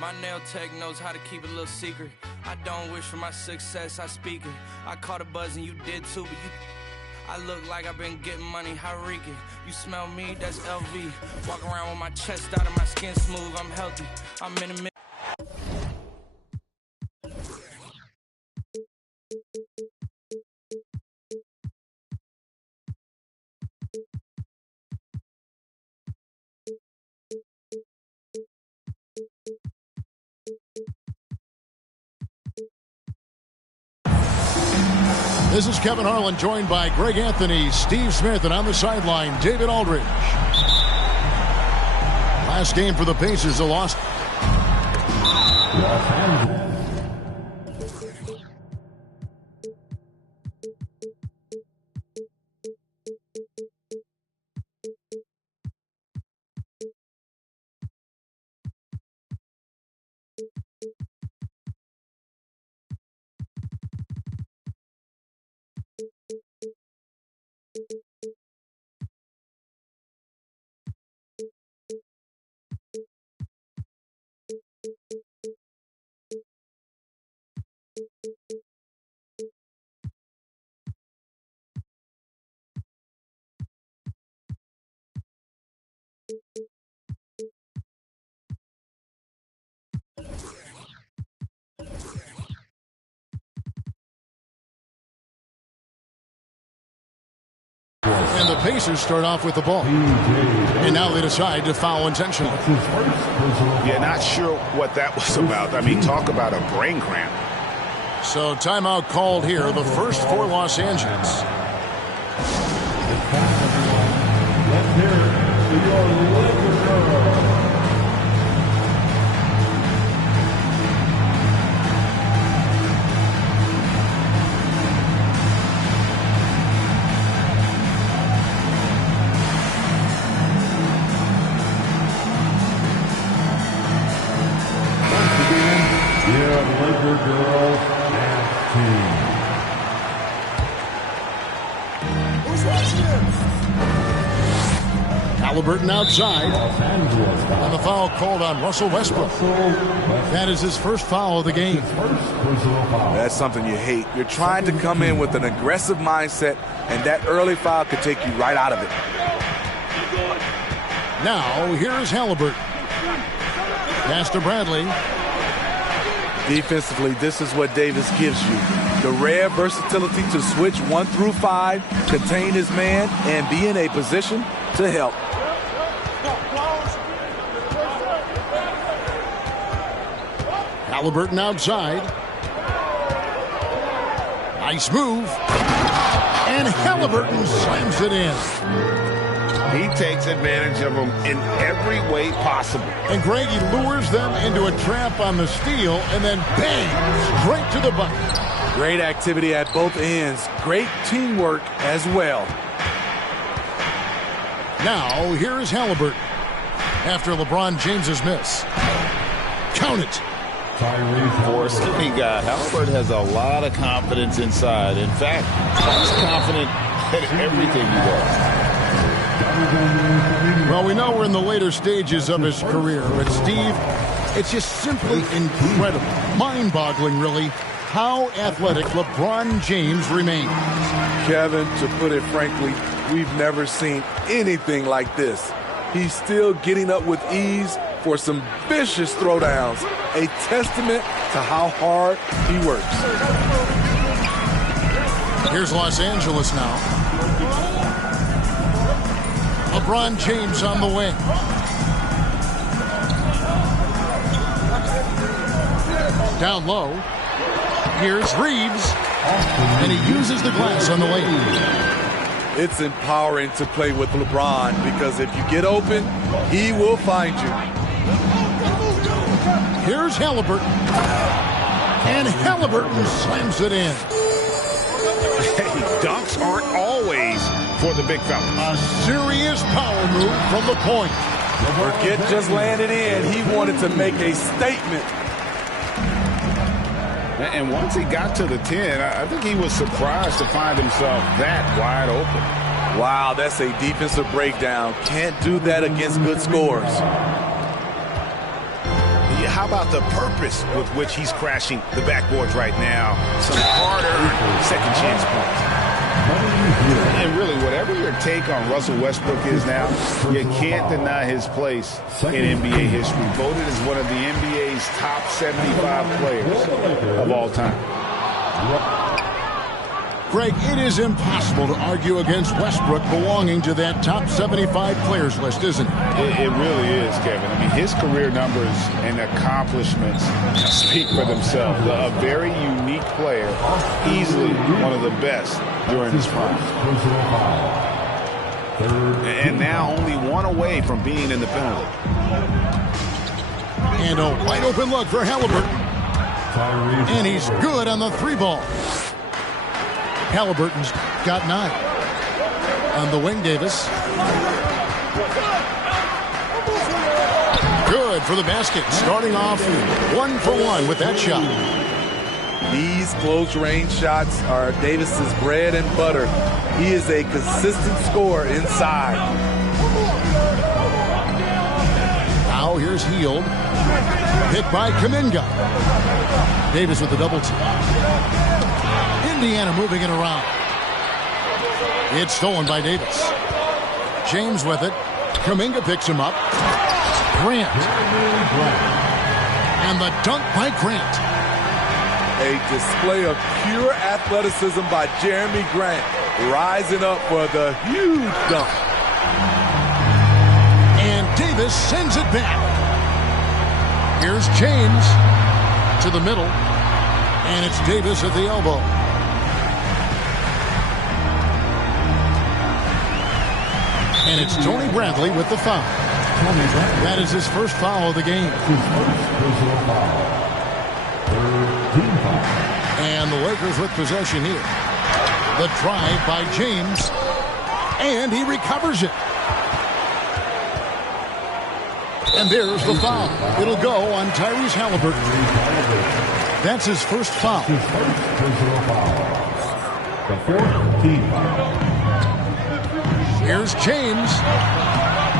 My nail tech knows how to keep a little secret. I don't wish for my success, I speak it. I caught a buzz and you did too, but I look like I've been getting money, Hariki. You smell me, that's LV. Walk around with my chest out and my skin smooth, I'm healthy. I'm in a This is Kevin Harlan, joined by Greg Anthony, Steve Smith, and on the sideline, David Aldridge. Last game for the Pacers, a loss. And the Pacers start off with the ball. And now they decide to foul intentionally. Yeah, not sure what that was about. I mean, talk about a brain cramp. So timeout called here, the first for Los Angeles. Let's hear it for your Laker girl. Laker girls and team. Who's watching him? Halliburton outside. And the foul called on Russell Westbrook. That is his first foul of the game. That's something you hate. You're trying to come in with an aggressive mindset, and that early foul could take you right out of it. Now, here is Halliburton. Pass to Bradley. Defensively, this is what Davis gives you. The rare versatility to switch 1 through 5, contain his man, and be in a position to help. Halliburton outside. Nice move. And Halliburton slams it in. He takes advantage of them in every way possible. And Greg, he lures them into a trap on the steal and then bang, straight to the bucket. Great activity at both ends. Great teamwork as well. Now, here is Halliburton. After LeBron James's miss. Count it. For a skinny guy, Halliburton has a lot of confidence inside. In fact, he's confident at everything he does. Well, we know we're in the later stages of his career, but Steve, it's just simply incredible, mind-boggling, really, how athletic LeBron James remains. Kevin, to put it frankly, we've never seen anything like this. He's still getting up with ease for some vicious throwdowns, a testament to how hard he works. Here's Los Angeles now. LeBron James on the wing. Down low. Here's Reeves. And he uses the glass on the lane. It's empowering to play with LeBron because if you get open, he will find you. Here's Halliburton. And Halliburton slams it in. Hey, dunks aren't always for the big fella. A serious power move from the point. Forget just landed in. He wanted to make a statement. And once he got to the 10, I think he was surprised to find himself that wide open. Wow, that's a defensive breakdown. Can't do that against good scores. how about the purpose with which he's crashing the backboards right now? Some hard-earned second chance points. And really, whatever your take on Russell Westbrook is now, you can't deny his place in NBA history. Voted as one of the NBA's top 75 players of all time. Greg, it is impossible to argue against Westbrook belonging to that top 75 players list, isn't it? It really is, Kevin. I mean, his career numbers and accomplishments speak for themselves. A very unique player, easily one of the best during his prime. And now only one away from being in the penalty. And a wide open look for Halliburton. And he's good on the three ball. Halliburton's got 9. On the wing, Davis. Good for the basket. Starting off 1 for 1 with that shot. These close-range shots are Davis's bread and butter. He is a consistent scorer inside. Now here's Hield. Picked by Kuminga. Davis with the double team. Indiana moving it around. It's stolen by Davis. James with it. Kuminga picks him up. Grant. And the dunk by Grant. A display of pure athleticism by Jeremy Grant, rising up for the huge dunk. And Davis sends it back. Here's James to the middle. And it's Davis at the elbow. And it's Tony Bradley with the foul. That is his first foul of the game. And the Lakers with possession here. The drive by James. And he recovers it. And there's the foul. It'll go on Tyrese Halliburton. That's his first foul. The fourth team foul. Here's James.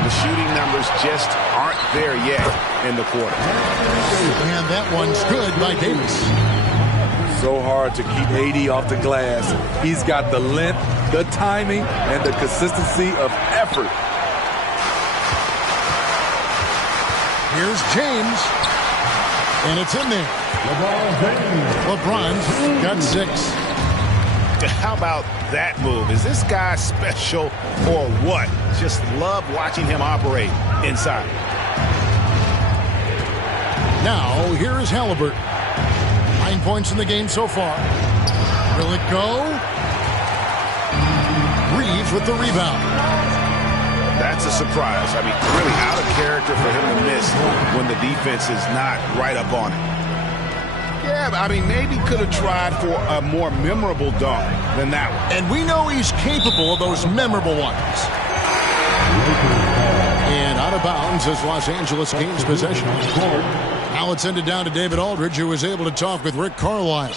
The shooting numbers just aren't there yet in the quarter. And that one's good by Davis. So hard to keep AD off the glass. He's got the length, the timing, and the consistency of effort. Here's James. And it's in there. LeBron's got 6. How about that move? Is this guy special or what? Just love watching him operate inside. Now, here is Halliburton. 9 points in the game so far. Will it go? Reeves with the rebound. That's a surprise. I mean, really out of character for him to miss when the defense is not right up on him. Yeah, I mean, maybe could have tried for a more memorable dunk than that one. And we know he's capable of those memorable ones. And out of bounds as Los Angeles gains possession. Now it's ended down to David Aldridge, who was able to talk with Rick Carlisle.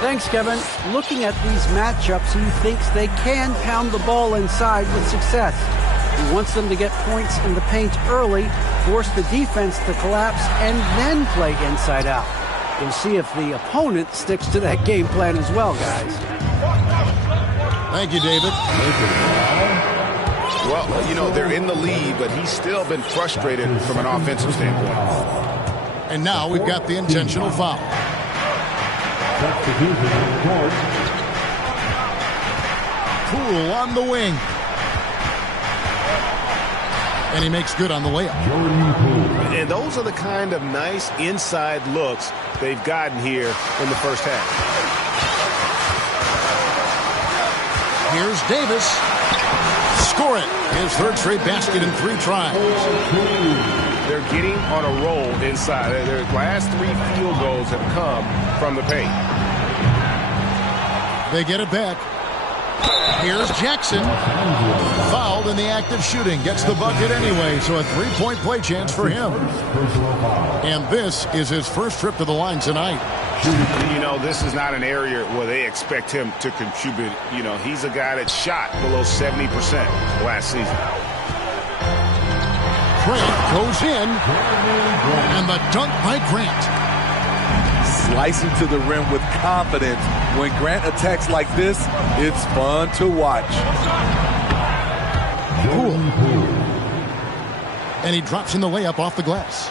Thanks, Kevin. Looking at these matchups, he thinks they can pound the ball inside with success. He wants them to get points in the paint early, force the defense to collapse, and then play inside out. We'll see if the opponent sticks to that game plan as well, guys. Thank you, David. Well, you know, they're in the lead, but he's still been frustrated from an offensive standpoint. And now we've got the intentional foul. Poole on the wing. And he makes good on the layup. And those are the kind of nice inside looks they've gotten here in the first half. Here's Davis. Score it. His third straight basket in 3 tries. They're getting on a roll inside. Their last 3 field goals have come from the paint. They get it back. Here's Jackson. Fouled in the act of shooting. Gets the bucket anyway, so a 3-point play chance for him. And this is his first trip to the line tonight. You know, this is not an area where they expect him to contribute. You know, he's a guy that shot below 70% last season. Grant goes in, and the dunk by Grant. Slicing to the rim with confidence. When Grant attacks like this, it's fun to watch. Poole. And he drops in the layup off the glass.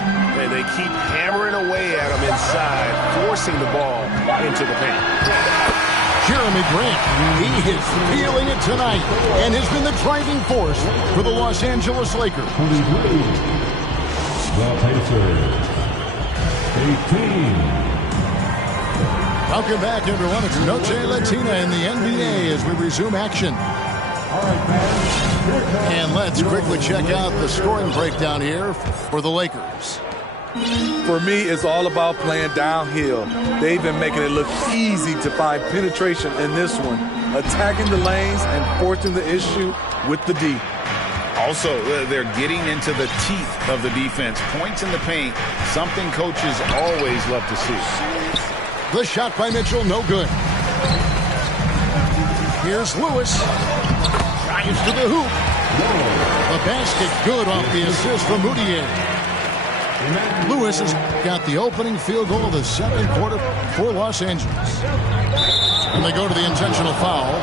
And they keep hammering away at him inside, forcing the ball into the paint. Jeremy Grant, he is feeling it tonight and has been the driving force for the Los Angeles Lakers. The Pacers, 18. Welcome back, everyone. It's Noche Latina in the NBA as we resume action. And let's quickly check out the scoring breakdown here for the Lakers. For me, it's all about playing downhill. They've been making it look easy to find penetration in this one, attacking the lanes and forcing the issue with the D. Also, they're getting into the teeth of the defense. Points in the paint, something coaches always love to see. The shot by Mitchell, no good. Here's Lewis. Drives to the hoop. The basket good off the assist from Moutier. Lewis has got the opening field goal of the second quarter for Los Angeles. And they go to the intentional foul.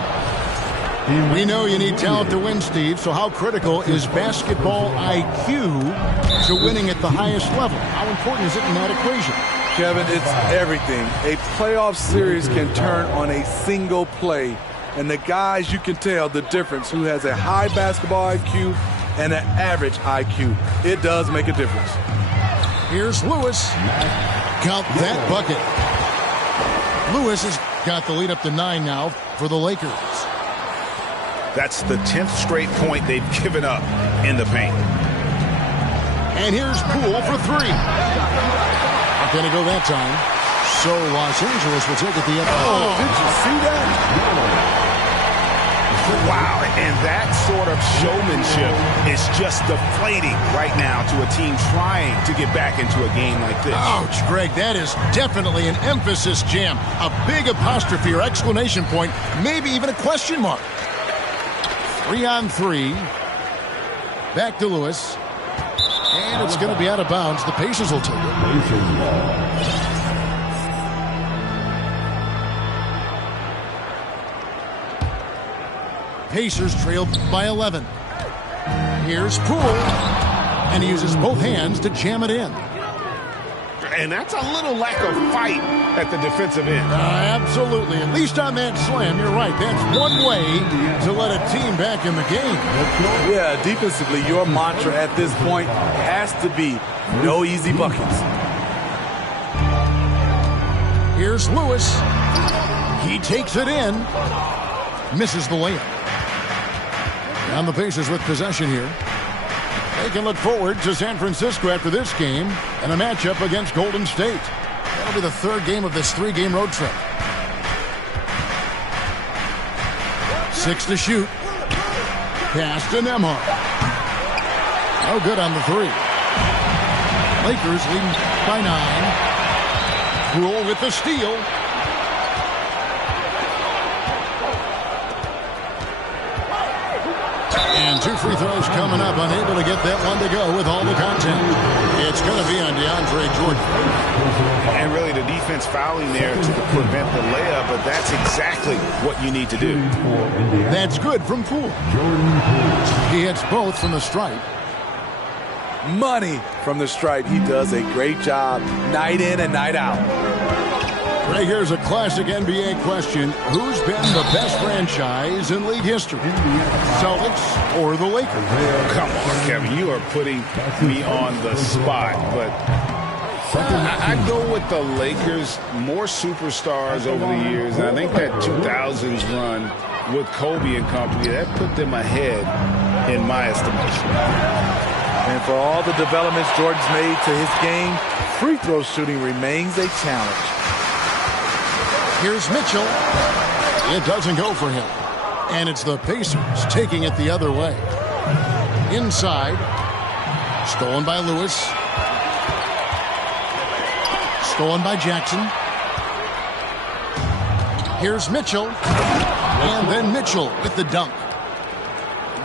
We know you need talent to win, Steve, so how critical is basketball IQ to winning at the highest level? How important is it in that equation? Kevin, it's everything. A playoff series can turn on a single play. And the guys, you can tell the difference who has a high basketball IQ and an average IQ. It does make a difference. Here's Lewis. Count that bucket. Lewis has got the lead up to 9 now for the Lakers. That's the 10th straight point they've given up in the paint. And here's Poole for 3. Not going to go that time. So Los Angeles will take it the other. Oh, did you see that? Wow, and that sort of showmanship is just deflating right now to a team trying to get back into a game like this. Ouch, Greg, that is definitely an emphasis jam. A big apostrophe or exclamation point, maybe even a question mark. 3 on 3. Back to Lewis. And it's going to be out of bounds. The Pacers will take it. Pacers trail by 11. Here's Poole. And he uses both hands to jam it in. And that's a little lack of fight at the defensive end. Absolutely. At least on that slam, you're right. That's one way to let a team back in the game. Yeah, defensively, your mantra at this point has to be no easy buckets. Here's Lewis. He takes it in. Misses the layup. And the Pacers with possession here. They can look forward to San Francisco after this game and a matchup against Golden State. That'll be the third game of this 3-game road trip. 6 to shoot. Pass to Nembhard. No good on the 3. Lakers leading by 9. Poole with the steal. And 2 free throws coming up, unable to get that one to go with all the contact. It's going to be on DeAndre Jordan. And really the defense fouling there to prevent the layup, but that's exactly what you need to do. That's good from Poole. He hits both from the stripe. Money from the stripe. He does a great job night in and night out. Right, here's a classic NBA question. Who's been the best franchise in league history? Celtics or the Lakers? Come on, Kevin. You are putting me on the spot. But I go with the Lakers. More superstars over the years. And I think that 2000s run with Kobe and company, that put them ahead in my estimation. And for all the developments Jordan's made to his game, free throw shooting remains a challenge. Here's Mitchell. It doesn't go for him. And it's the Pacers taking it the other way. Inside. Stolen by Lewis. Stolen by Jackson. Here's Mitchell. And then Mitchell with the dunk.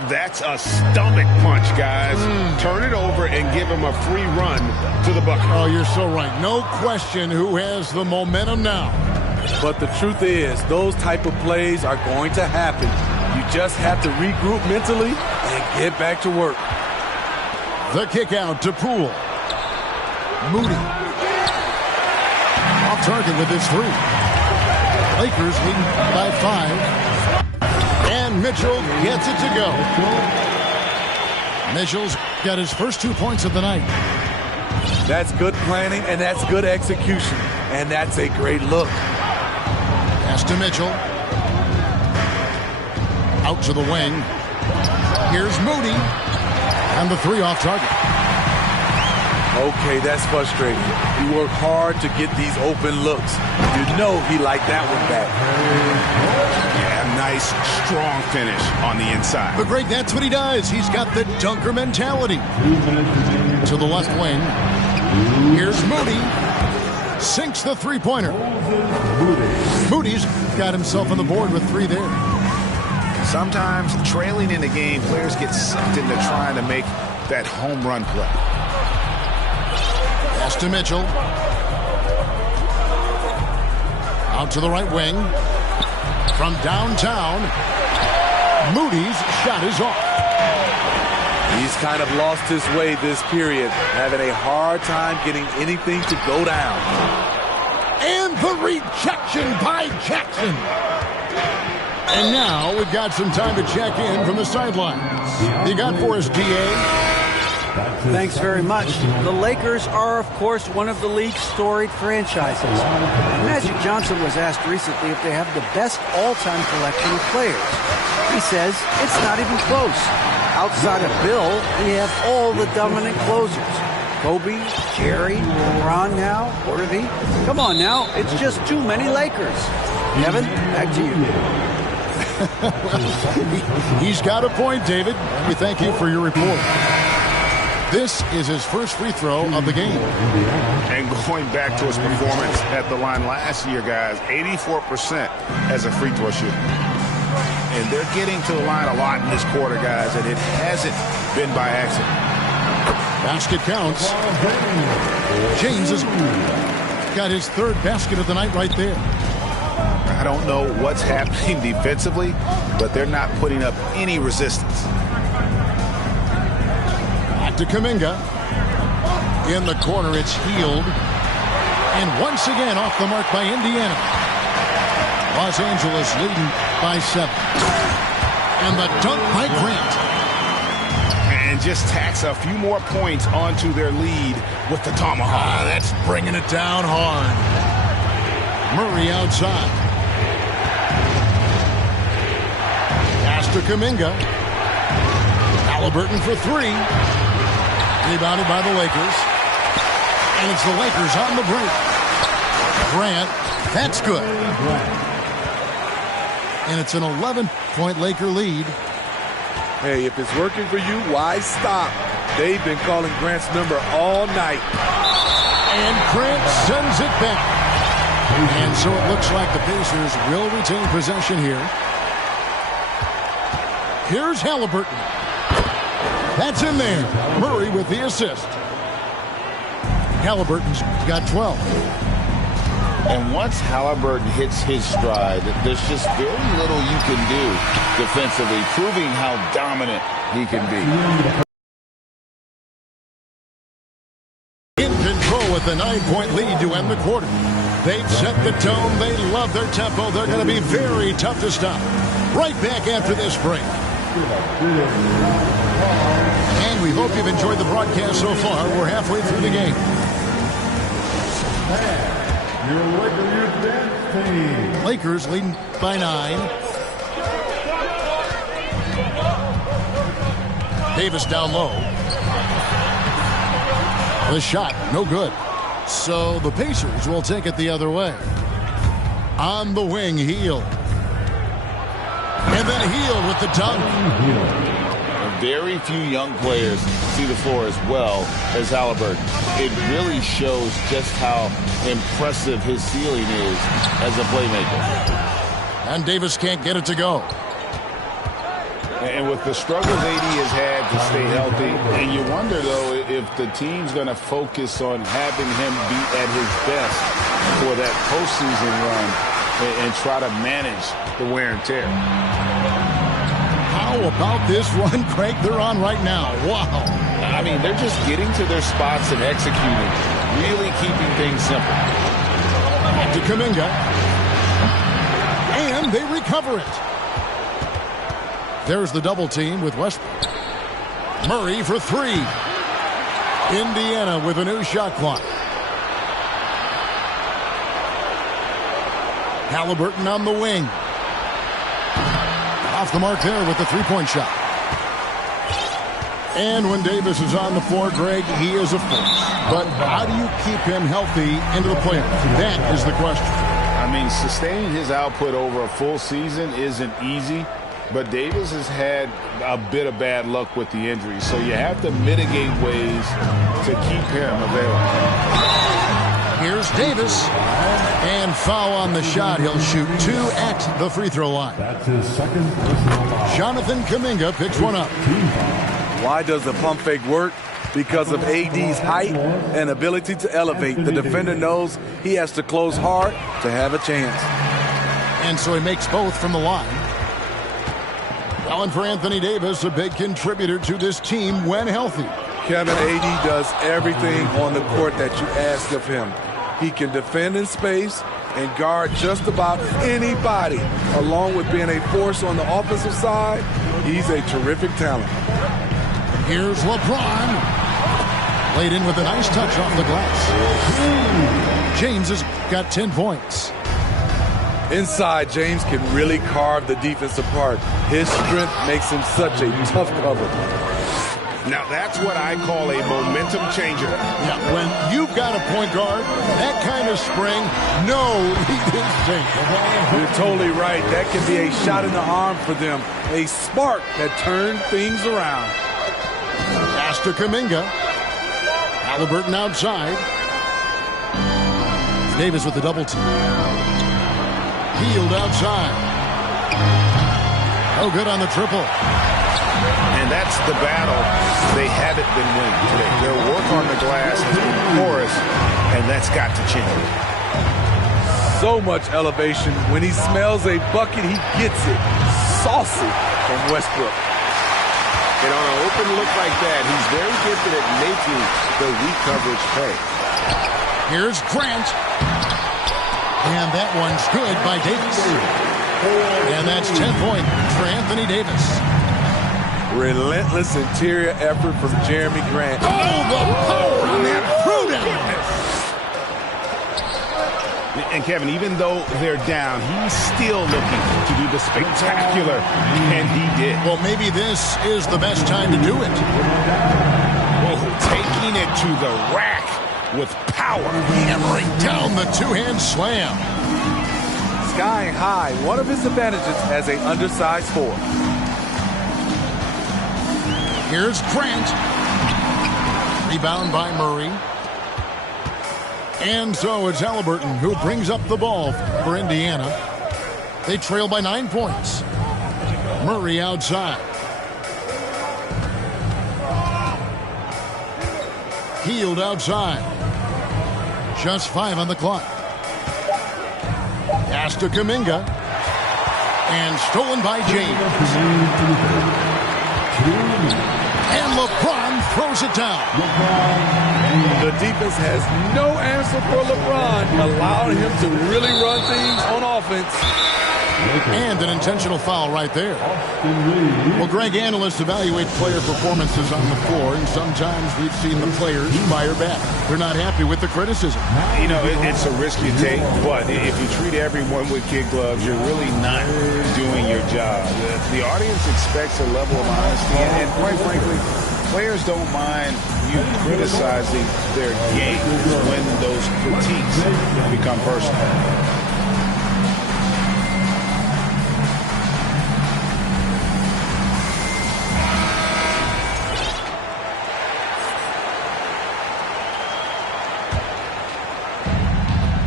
That's a stomach punch, guys. Turn it over and give him a free run to the bucket. Oh, you're so right. No question who has the momentum now. But the truth is, those type of plays are going to happen. You just have to regroup mentally and get back to work. The kick out to Poole. Moody. Off target with his three. Lakers leading by 5. And Mitchell gets it to go. Mitchell's got his first 2 points of the night. That's good planning, and that's good execution. And that's a great look. Pass to Mitchell. Out to the wing. Here's Moody. And the three off target. Okay, that's frustrating. He worked hard to get these open looks. You know he liked that one back. Yeah, nice, strong finish on the inside. But great, that's what he does. He's got the dunker mentality. To the left wing. Here's Moody. Sinks the three-pointer. Moody's got himself on the board with 3 there. Sometimes trailing in the game, players get sucked into trying to make that home run play. Pass to Mitchell. Out to the right wing. From downtown, Moody's shot is off. He's kind of lost his way this period, having a hard time getting anything to go down. And the rejection by Jackson. And now we've got some time to check in from the sidelines. You got for us, D.A.? Thanks very much. The Lakers are, of course, one of the league's storied franchises. Magic Johnson was asked recently if they have the best all-time collection of players. He says it's not even close. Outside of Bill, we have all the dominant closers. Kobe, Jerry, LeBron now, Worthy. Come on now, it's just too many Lakers. Kevin, back to you. He's got a point, David. We thank you for your report. This is his first free throw of the game. And going back to his performance at the line last year, guys, 84% as a free throw shooter. And they're getting to the line a lot in this quarter, guys, and it hasn't been by accident. Basket counts. James has got his 3rd basket of the night right there. I don't know what's happening defensively, but they're not putting up any resistance. Back to Kuminga. In the corner, it's Hield. And once again, off the mark by Indiana. Los Angeles leading by 7. And the dunk by Grant. And just tacks a few more points onto their lead with the tomahawk. That's bringing it down hard. Murray outside. Pass to Kuminga. Halliburton for 3. Rebounded by the Lakers. And it's the Lakers on the break. Grant, that's good. And it's an 11-point Laker lead. Hey, if it's working for you, why stop? They've been calling Grant's number all night. And Grant sends it back. And so it looks like the Pacers will retain possession here. Here's Halliburton. That's in there. Murray with the assist. Halliburton's got 12. And once Halliburton hits his stride, there's just very little you can do defensively, proving how dominant he can be. In control with the 9-point lead to end the quarter. They've set the tone. They love their tempo. They're going to be very tough to stop. Right back after this break. And we hope you've enjoyed the broadcast so far. We're halfway through the game. Your Lakers dance team. Lakers leading by 9. Davis down low. The shot, no good. So the Pacers will take it the other way. On the wing, Hield. And then Hield with the dunk. Very few young players see the floor as well as Halliburton. It really shows just how impressive his ceiling is as a playmaker. And Davis can't get it to go. And with the struggles AD has had to stay healthy, and you wonder, though, if the team's going to focus on having him be at his best for that postseason run and try to manage the wear and tear. How about this run, Craig, they're on right now? Wow. I mean, they're just getting to their spots and executing, really keeping things simple. To Kuminga. And they recover it. There's the double team with Westbrook. Murray for three. Indiana with a new shot clock. Halliburton on the wing. Off the mark there with the three-point shot. And when Davis is on the floor, Greg, he is a force. But how do you keep him healthy into the playoffs? That is the question. I mean, sustaining his output over a full season isn't easy, but Davis has had a bit of bad luck with the injury, so you have to mitigate ways to keep him available. Here's Davis, and foul on the shot. He'll shoot two at the free throw line. That's his second personal foul. Jonathan Kuminga picks one up. Why does the pump fake work? Because of AD's height and ability to elevate. The defender knows he has to close hard to have a chance. And so he makes both from the line. And for Anthony Davis, a big contributor to this team when healthy. Kevin, AD does everything on the court that you ask of him. He can defend in space and guard just about anybody. Along with being a force on the offensive side, he's a terrific talent. Here's LeBron. Laid in with a nice touch off the glass. James has got 10 points. Inside, James can really carve the defense apart. His strength makes him such a tough cover. Now, that's what I call a momentum changer. Yeah, when you've got a point guard, that kind of spring, no lead is safe. You're totally right. That can be a shot in the arm for them. A spark that turned things around. Pass to Kuminga. Halliburton outside. Davis with the double team. Hield outside. Oh, good on the triple. And that's the battle they haven't been winning today. Their work on the glass has been porous, and that's got to change. So much elevation. When he smells a bucket, he gets it. Saucy from Westbrook. And on an open look like that, he's very gifted at making the weak coverage pay. Here's Grant. And that one's good by Davis. And that's 10 points for Anthony Davis. Relentless interior effort from Jeremy Grant. Oh, the power on that throwdown. And Kevin, even though they're down, he's still looking to do the spectacular, and he did. Well, maybe this is the best time to do it. Well, taking it to the rack with power. Hammering down the two-hand slam. Skying high, one of his advantages as an undersized forward. Here's Grant. Rebound by Murray. And so it's Halliburton who brings up the ball for Indiana. They trail by 9 points. Murray outside. Hield outside. Just 5 on the clock. Pass to Kuminga. And stolen by James. And LeBron throws it down. The defense has no answer for LeBron, allowing him to really run things on offense. And an intentional foul right there. Well, Greg, analysts evaluate player performances on the floor, and sometimes we've seen the players fire back. They're not happy with the criticism. You know, it's a risk you take, but if you treat everyone with kid gloves, you're really not doing your job. The audience expects a level of honesty, and quite frankly, players don't mind you criticizing their game when those critiques become personal.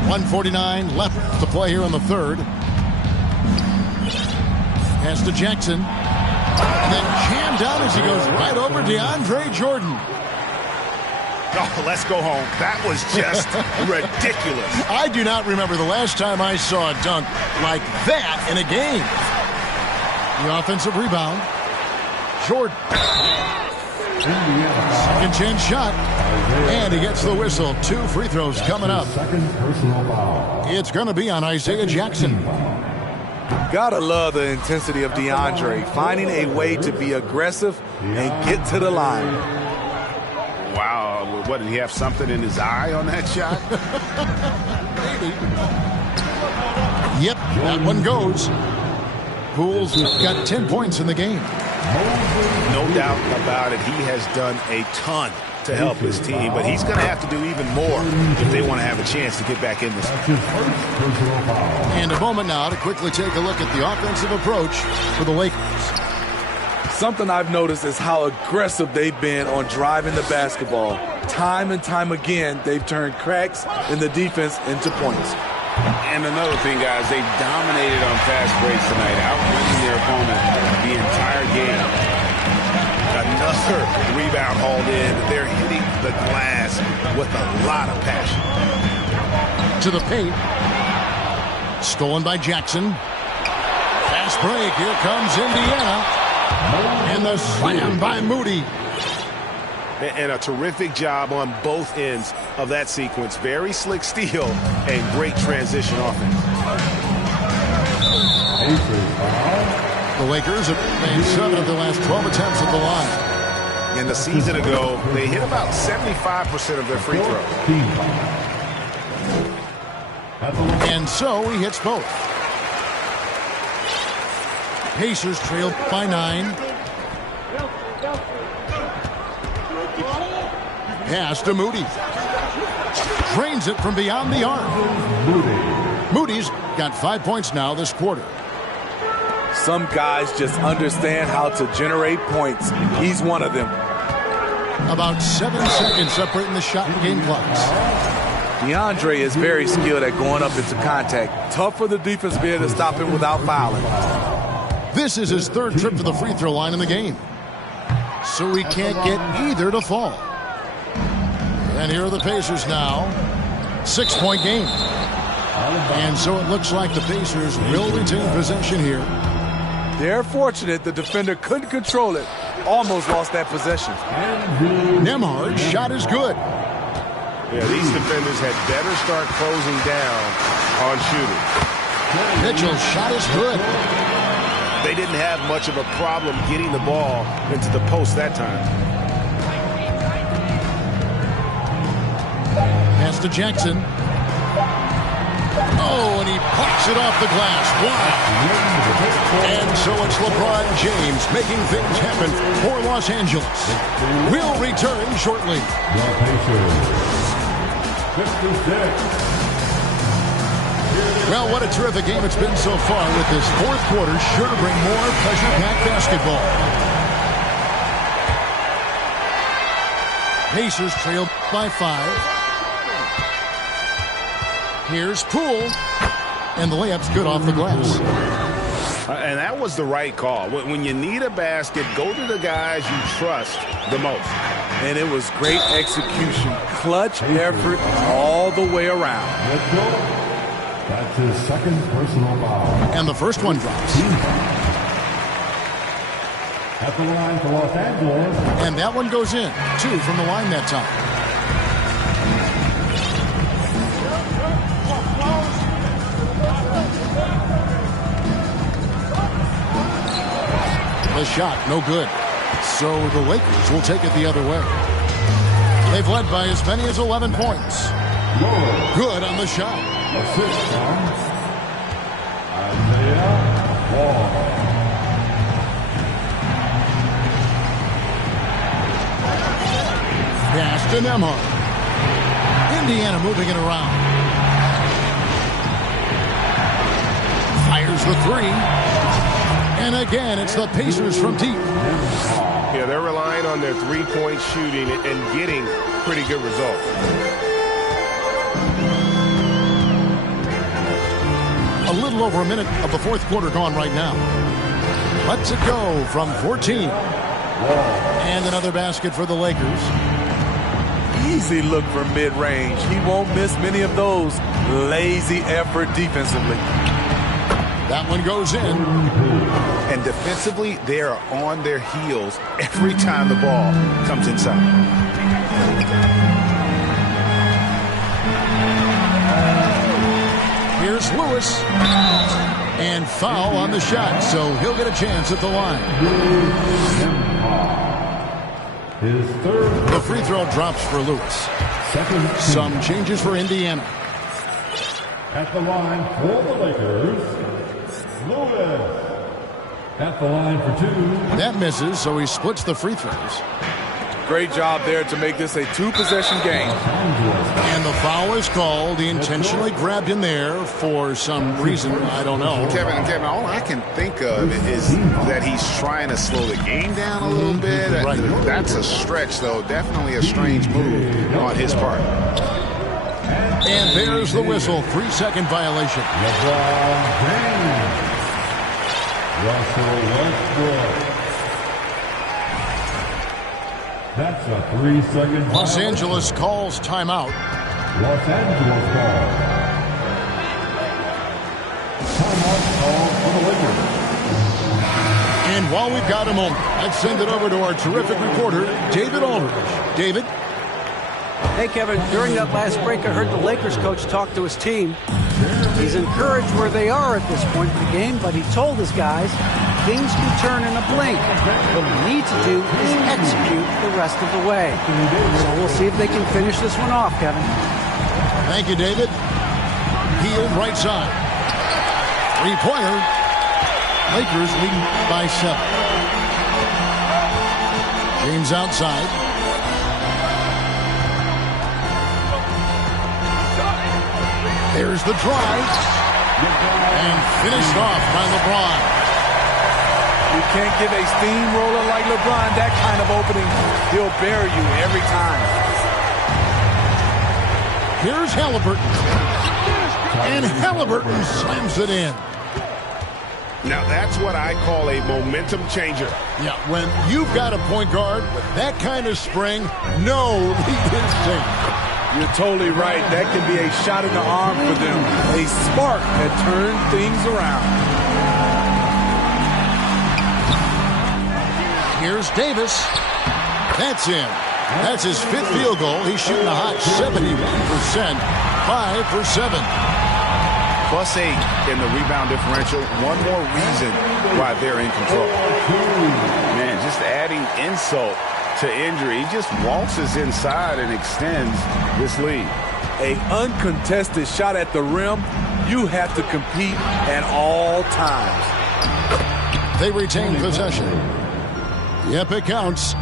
.149 left to play here in the third. Pass to Jackson. And then jammed down as he goes right over DeAndre Jordan. Oh, let's go home. That was just ridiculous. I do not remember the last time I saw a dunk like that in a game. The offensive rebound. Jordan. Second chance shot. And he gets the whistle. 2 free throws coming up. It's going to be on Isaiah Jackson. Gotta love the intensity of DeAndre, finding a way to be aggressive and get to the line. Wow, what, did he have something in his eye on that shot? Maybe. Yep, that one goes. Poole's got 10 points in the game. No doubt about it. He has done a ton to help his team, but he's going to have to do even more if they want to have a chance to get back in this. And a moment now to quickly take a look at the offensive approach for the Lakers. Something I've noticed is how aggressive they've been on driving the basketball. Time and time again, they've turned cracks in the defense into points. And another thing, guys, they've dominated on fast breaks tonight, outrunning their opponent the entire game. Another rebound hauled in. They're hitting the glass with a lot of passion. To the paint. Stolen by Jackson. Fast break. Here comes Indiana. And the slam by Moody. And a terrific job on both ends of that sequence. Very slick steal and great transition offense. The Lakers have made 7 of the last 12 attempts at the line. And the season ago, they hit about 75% of their free throws. And so he hits both. Pacers trail by 9. Pass to Moody. Drains it from beyond the arc. Moody's got 5 points now this quarter. Some guys just understand how to generate points. He's one of them. About 7 seconds separating the shot and game clocks. DeAndre is very skilled at going up into contact. Tough for the defense to be able to stop him without fouling. This is his 3rd trip to the free throw line in the game. So he can't get either to fall. And here are the Pacers now. 6-point game. And so it looks like the Pacers will retain possession here. They're fortunate the defender couldn't control it. Almost lost that possession. Nembhard's shot is good. Yeah, these defenders had better start closing down on shooting. Mitchell's shot is good. They didn't have much of a problem getting the ball into the post that time. Pass to Jackson. Oh, and he pops it off the glass. Wow. And so it's LeBron James making things happen for Los Angeles. We'll return shortly. Well, what a terrific game it's been so far, with this 4th quarter sure to bring more pleasure-packed basketball. Pacers trail by 5. Here's Poole, and the layup's good off the glass. And that was the right call. When you need a basket, go to the guys you trust the most. And it was great execution. Clutch effort all the way around. That's his 2nd personal foul. And the first one drops. At the line for Los Angeles. And that one goes in. 2 from the line that time. The shot, no good. So the Lakers will take it the other way. They've led by as many as 11 points. Good on the shot. Assist from Isaiah Wall. Pass to Nembhard. Indiana moving it around. Fires the 3. And again, it's the Pacers from deep. Yeah, they're relying on their 3-point shooting and getting pretty good results. A little over a minute of the 4th quarter gone right now. lets it go from 14. And another basket for the Lakers. Easy look for mid-range. He won't miss many of those. Lazy effort defensively. That one goes in. And defensively, they are on their heels every time the ball comes inside. Here's Lewis. And foul on the shot, so he'll get a chance at the line. His third. The free throw drops for Lewis. Some changes for Indiana. At the line for the Lakers, Lewis. At the line for 2. That misses, so he splits the free throws. Great job there to make this a 2-possession game. And the foul is called. He intentionally grabbed him there for some reason. I don't know. Kevin, all I can think of is that he's trying to slow the game down a little bit. Right. That's a stretch, though. Definitely a strange move on his part. And there's the whistle. 3-second violation. LeBron James. Russell Westbrook. That's a 3-second. Los Angeles calls timeout. Los Angeles call. Timeout called for the Lakers. And while we've got a moment, let's send it over to our terrific reporter, David Aldridge. David? Hey, Kevin, during that last break, I heard the Lakers coach talk to his team. He's encouraged where they are at this point in the game, but he told his guys things can turn in a blink. What we need to do is execute the rest of the way. So we'll see if they can finish this one off, Kevin. Thank you, David. Hield right side. 3-pointer. Lakers leading by 7. James outside. There's the drive. And finished off by LeBron. You can't give a steamroller like LeBron that kind of opening. He'll bury you every time. Here's Halliburton. And Halliburton slams it in. Now, that's what I call a momentum changer. Yeah, when you've got a point guard with that kind of spring, no lead is safe. You're totally right. That can be a shot in the arm for them. A spark that turned things around. Here's Davis. That's in. That's his 5th field goal. He's shooting a hot 71%. 5 for 7. +8 in the rebound differential. One more reason why they're in control. Man, just adding insult to injury. He just waltzes inside and extends this lead. An uncontested shot at the rim. You have to compete at all times. They retain possession. Yep, it counts.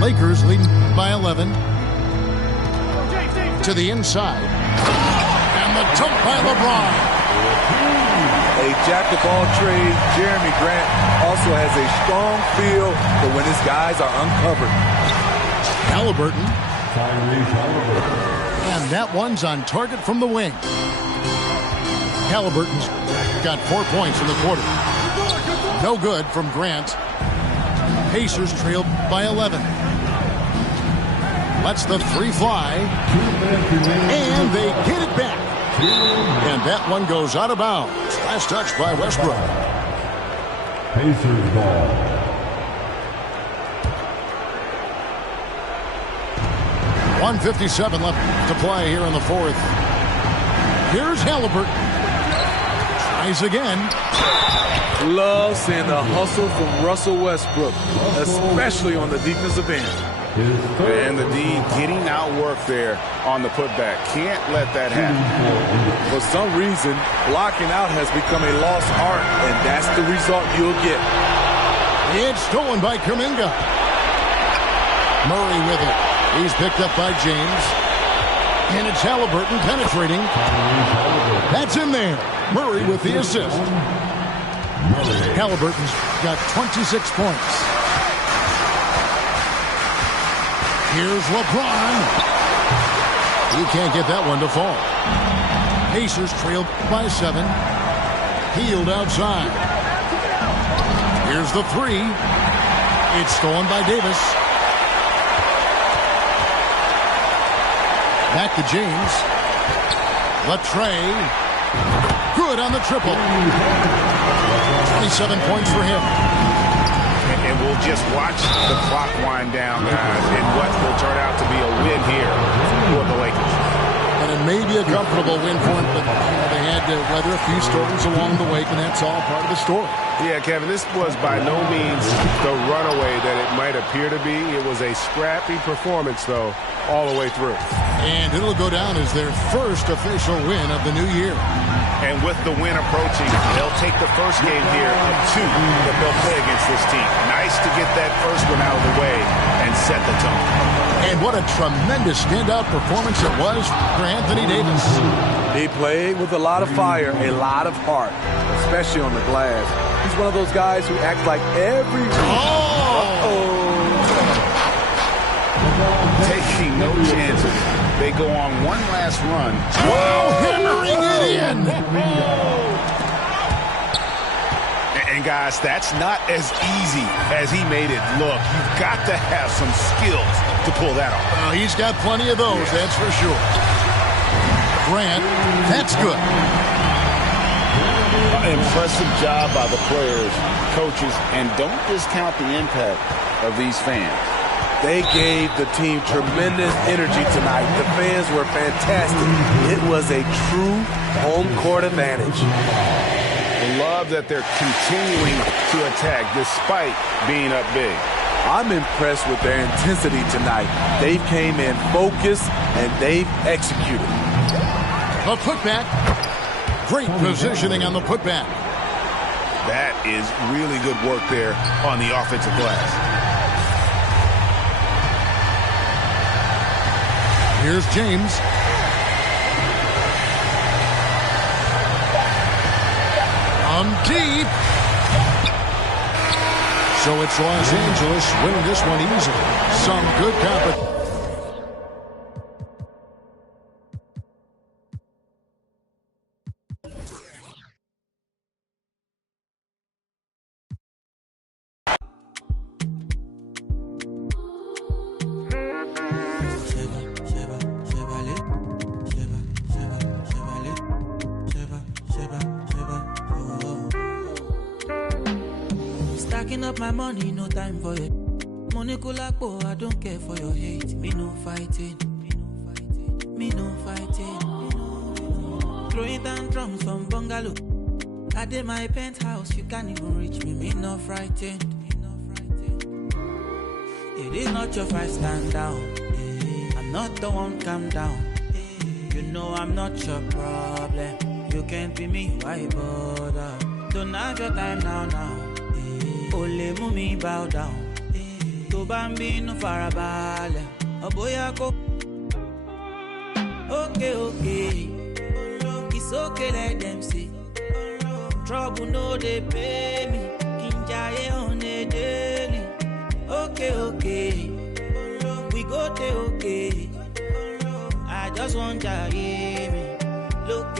Lakers leading by 11. To the inside. And the dunk by LeBron. A jack-of-all-trades, Jeremy Grant also has a strong feel for when his guys are uncovered. Halliburton. Tyrese Halliburton. And that one's on target from the wing. Halliburton's got 4 points in the quarter. No good from Grant. Pacers trailed by 11. Lets the 3 fly. And they get it back. And that one goes out of bounds. Last touch by Westbrook. Pacers ball. .157 left to play here in the 4th. Here's Halliburton. Tries again. Love seeing the hustle from Russell Westbrook, especially on the defensive end. And the D getting outworked there on the putback. Can't let that happen. For some reason, blocking out has become a lost art, and that's the result you'll get. It's stolen by Kuminga. Murray with it. He's picked up by James. And it's Halliburton penetrating. That's in there. Murray with the assist. Halliburton's got 26 points. Here's LeBron. He can't get that one to fall. Pacers trailed by 7. Hield outside. Here's the three. It's stolen by Davis. Back to James. Latrey. Good on the triple. 27 points for him. And we'll just watch the clock wind down, guys, in what will turn out to be a win here for the Lakers. And it may be a comfortable win for them, but they had to weather a few storms along the way, and that's all part of the story. Yeah, Kevin, this was by no means the runaway that it might appear to be. It was a scrappy performance, though, all the way through. And it'll go down as their first official win of the new year. And with the win approaching, they'll take the first game here of 2 that they'll play against this team. Nice to get that first one out of the way and set the tone. And what a tremendous standout performance it was for Anthony Davis. He played with a lot of fire, a lot of heart, especially on the glass. He's one of those guys who acts like every... Taking no chances. They go on one last run. Hammering it in. And guys, that's not as easy as he made it look. You've got to have some skills to pull that off. He's got plenty of those, that's for sure. Grant, that's good. Impressive job by the players, coaches, and don't discount the impact of these fans. They gave the team tremendous energy tonight. The fans were fantastic. It was a true home court advantage. Love that they're continuing to attack despite being up big. I'm impressed with their intensity tonight. They came in focused and they've executed. A putback. Great positioning on the putback. That is really good work there on the offensive glass. Here's James. On deep. So it's Los Angeles winning this one easily. Some good competition. Up my money, no time for it. Money kulakbo, I don't care for your hate. Me no fighting. Me no fighting. Throwing down drums from bungalow. I did my penthouse, you can't even reach me. Me no frightened. It is not your fight, stand down. I'm not the one, calm down. You know I'm not your problem. You can't be me, why bother? Don't have your time now. Ole mumi bow down. To bambi no farabale. Oboya ko. Okay. It's okay, let them see. Trouble no they pay me. Kinjaye on a daily. Okay. We go te okay. I just want to hear me. Look.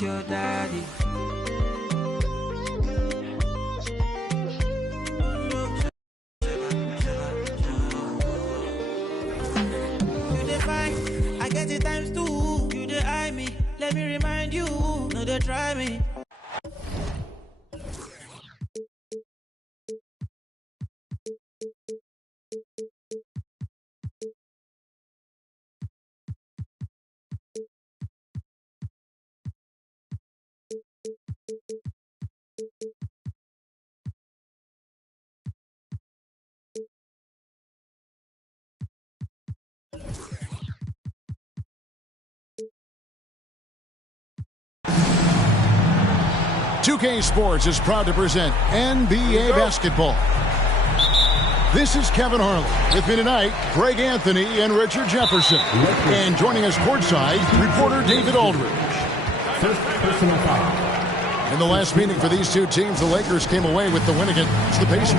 Your daddy. You dey fight, I get it times 2. You dey eye me, let me remind you. No, they try me. Two-K Sports is proud to present NBA basketball. This is Kevin Harlan. With me tonight, Greg Anthony and Richard Jefferson. And joining us courtside, reporter David Aldridge. First personal foul. In the last meeting for these two teams, the Lakers came away with the win against the Pacers.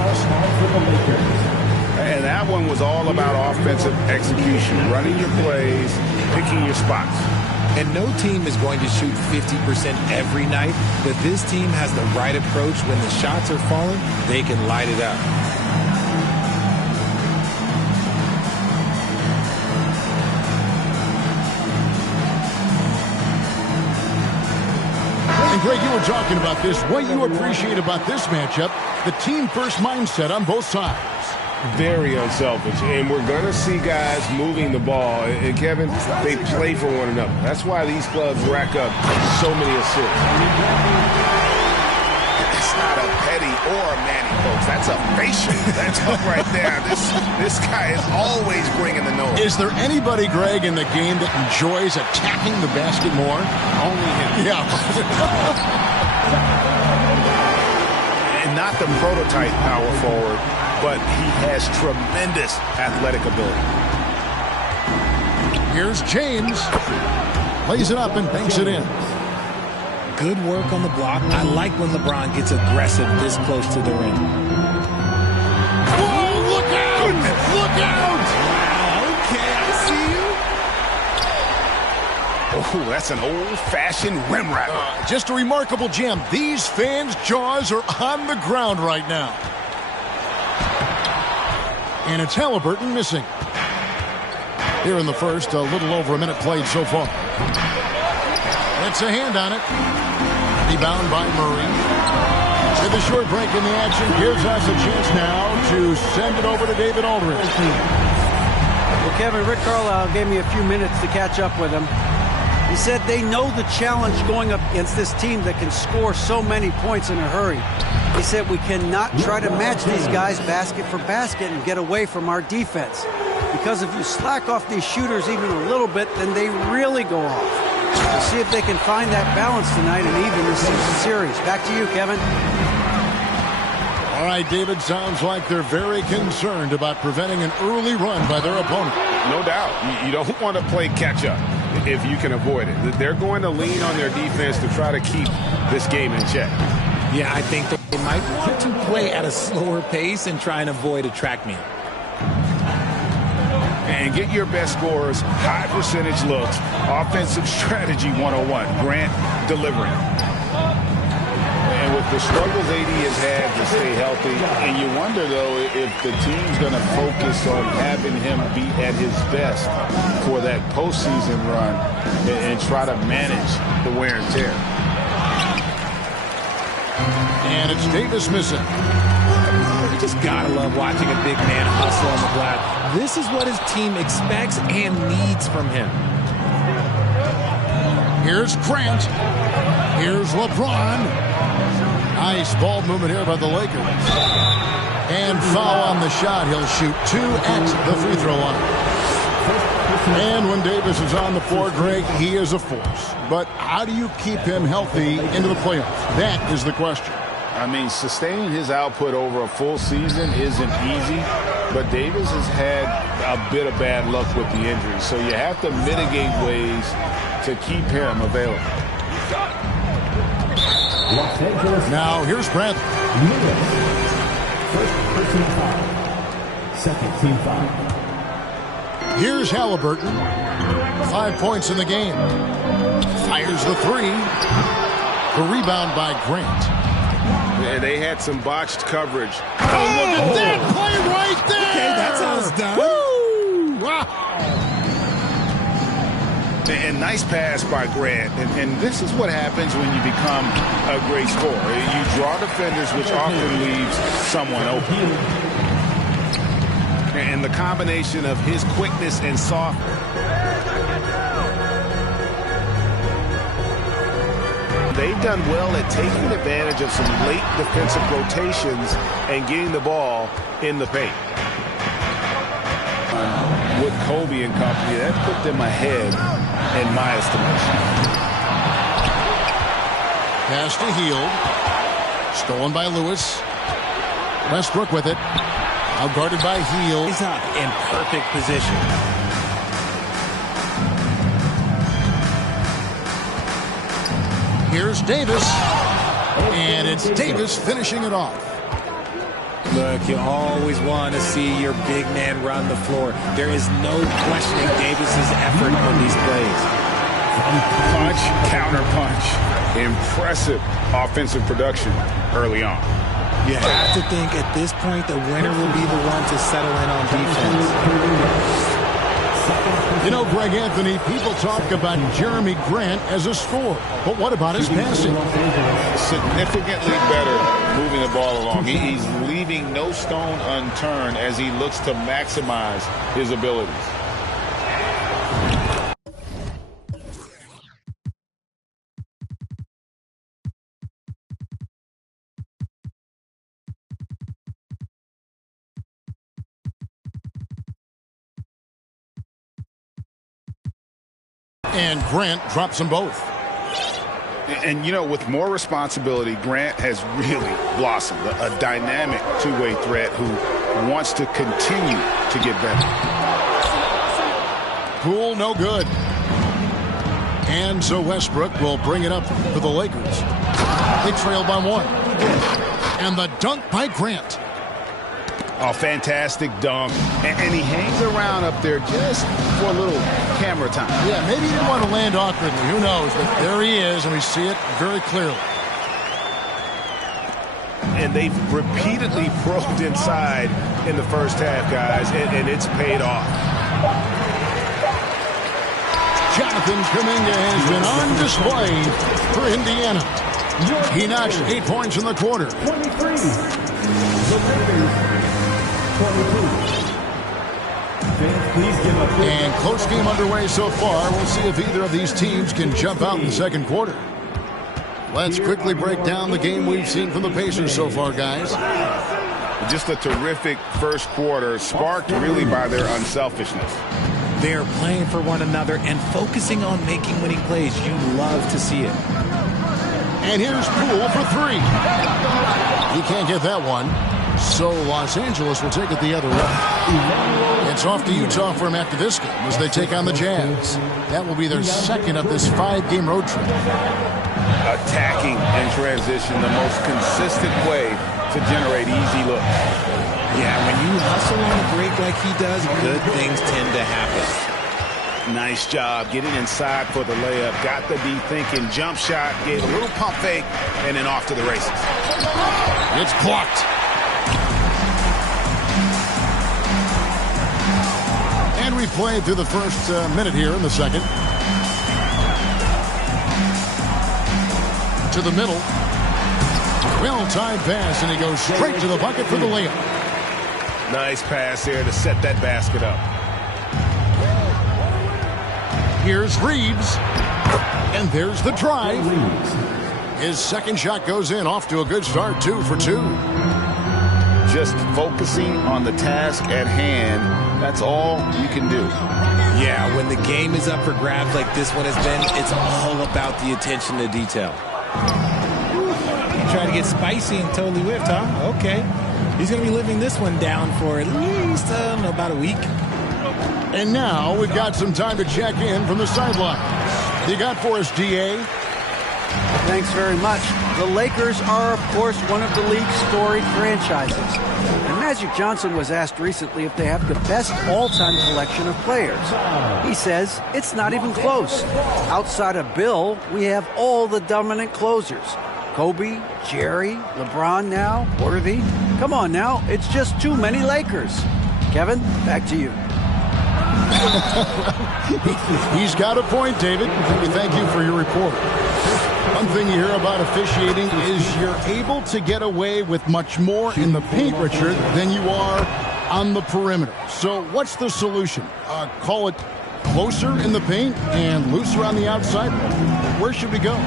And that one was all about offensive execution, running your plays, picking your spots. And no team is going to shoot 50% every night, but this team has the right approach. When the shots are falling, they can light it up. And Greg, you were talking about this. What you appreciate about this matchup, the team-first mindset on both sides. Very unselfish, and we're going to see guys moving the ball. And, Kevin, they play for one another. That's why these clubs rack up so many assists. It's not a Petty or a Manny, folks. That's a facial. That's up right there. This guy is always bringing the noise. Is there anybody, Greg, in the game that enjoys attacking the basket more? Only him. Yeah. And not the prototype power forward, but he has tremendous athletic ability. Here's James. Lays it up and banks it in. Good work on the block. I like when LeBron gets aggressive this close to the rim. Whoa, look out! Goodness. Look out! Wow, okay, I see you. Oh, that's an old-fashioned rim wrapper. Just a remarkable jam. These fans' jaws are on the ground right now. And it's Halliburton missing. Here in the first, a little over a minute played so far. It's a hand on it. Rebound by Murray. And the short break in the action gives us a chance now to send it over to David Aldridge. Well, Kevin, Rick Carlisle gave me a few minutes to catch up with him. He said they know the challenge going up against this team that can score so many points in a hurry. He said we cannot try to match these guys basket for basket and get away from our defense. Because if you slack off these shooters even a little bit, then they really go off. We'll see if they can find that balance tonight and even this series. Back to you, Kevin. All right, David, sounds like they're very concerned about preventing an early run by their opponent. No doubt. You don't want to play catch-up if you can avoid it. They're going to lean on their defense to try to keep this game in check. Yeah, I think they might want to play at a slower pace and try and avoid a track meet. And get your best scorers, high percentage looks, offensive strategy 101. Grant delivering. And with the struggles AD has had to stay healthy, And you wonder, though, if the team's going to focus on having him be at his best for that postseason run and try to manage the wear and tear. And it's Davis missing. You just gotta love watching a big man hustle on the block. This is what his team expects and needs from him. Here's Grant. Here's LeBron. Nice ball movement here by the Lakers. And foul on the shot. He'll shoot 2 at the free throw line. And when Davis is on the floor, Greg, he is a force. But how do you keep him healthy into the playoffs? That is the question. I mean, sustaining his output over a full season isn't easy, but Davis has had a bit of bad luck with the injury, so you have to mitigate ways to keep him available. Now, here's Brandt. First personal foul. Second team foul. Here's Halliburton. 5 points in the game. Fires the three. The rebound by Grant. And they had some botched coverage. Oh, look at that play right there! Okay, that's how it's done. Woo! Wow! And nice pass by Grant. And this is what happens when you become a great scorer. You draw defenders, which often leaves someone open. And the combination of his quickness and soft. They've done well at taking advantage of some late defensive rotations and getting the ball in the paint. With Kobe and company, that put them ahead in my estimation. Pass to Hield. Stolen by Lewis. Westbrook with it. Out guarded by Hield. He's up in perfect position. Here's Davis. And it's Davis finishing it off. Look, you always want to see your big man run the floor. There is no questioning Davis's effort on these plays. Punch, counter punch. Impressive offensive production early on. You have to think at this point the winner will be the one to settle in on defense. You know, Greg Anthony, people talk about Jeremy Grant as a scorer, but what about his passing? Significantly better moving the ball along. He's leaving no stone unturned as he looks to maximize his abilities. And Grant drops them both. And, you know, with more responsibility, Grant has really blossomed. A dynamic two-way threat who wants to continue to get better. Poole, no good. And so Westbrook will bring it up for the Lakers. They trail by 1. And the dunk by Grant. Oh, fantastic dunk. And he hangs around up there just for a little camera time. Yeah, maybe he didn't want to land awkwardly. Who knows? But there he is, and we see it very clearly. And they've repeatedly probed inside in the first half, guys, and it's paid off. Jonathan Kuminga has been on display for Indiana. He notched 8 points in the quarter. 23. And close game underway so far. We'll see if either of these teams can jump out in the second quarter. Let's quickly break down the game we've seen from the Pacers so far, guys. Just a terrific first quarter, sparked really by their unselfishness. They're playing for one another and focusing on making winning plays. You love to see it. And here's Poole for 3. He can't get that one. So Los Angeles will take it the other way. It's off to Utah for him after this game as they take on the Jazz. That will be their second of this 5-game road trip. Attacking in transition, the most consistent way to generate easy looks. Yeah, when you hustle on the break like he does, good things tend to happen. Nice job getting inside for the layup. Got the D thinking, jump shot, gave a little pump fake, and then off to the races. It's blocked. And we played through the first minute here in the second. To the middle. Well-timed pass, and he goes straight to the bucket for the layup. Nice pass there to set that basket up. Here's Reeves. And there's the drive. His second shot goes in, off to a good start, 2 for 2. Just focusing on the task at hand, that's all you can do. Yeah, when the game is up for grabs like this one has been, it's all about the attention to detail. Trying to get spicy and totally whiffed, huh? Okay. He's going to be living this one down for at least, about a week. And now we've got some time to check in from the sidelines. You got for us, DA? Thanks very much. The Lakers are, of course, one of the league's storied franchises. And Magic Johnson was asked recently if they have the best all-time collection of players. He says it's not even close. Outside of Bill, we have all the dominant closers. Kobe, Jerry, LeBron now, Worthy. Come on now, it's just too many Lakers. Kevin, back to you. He's got a point, David. Thank you for your report. One thing you hear about officiating is you're able to get away with much more in the paint, Richard, than you are on the perimeter. So what's the solution? Call it closer in the paint and looser on the outside? Where should we go?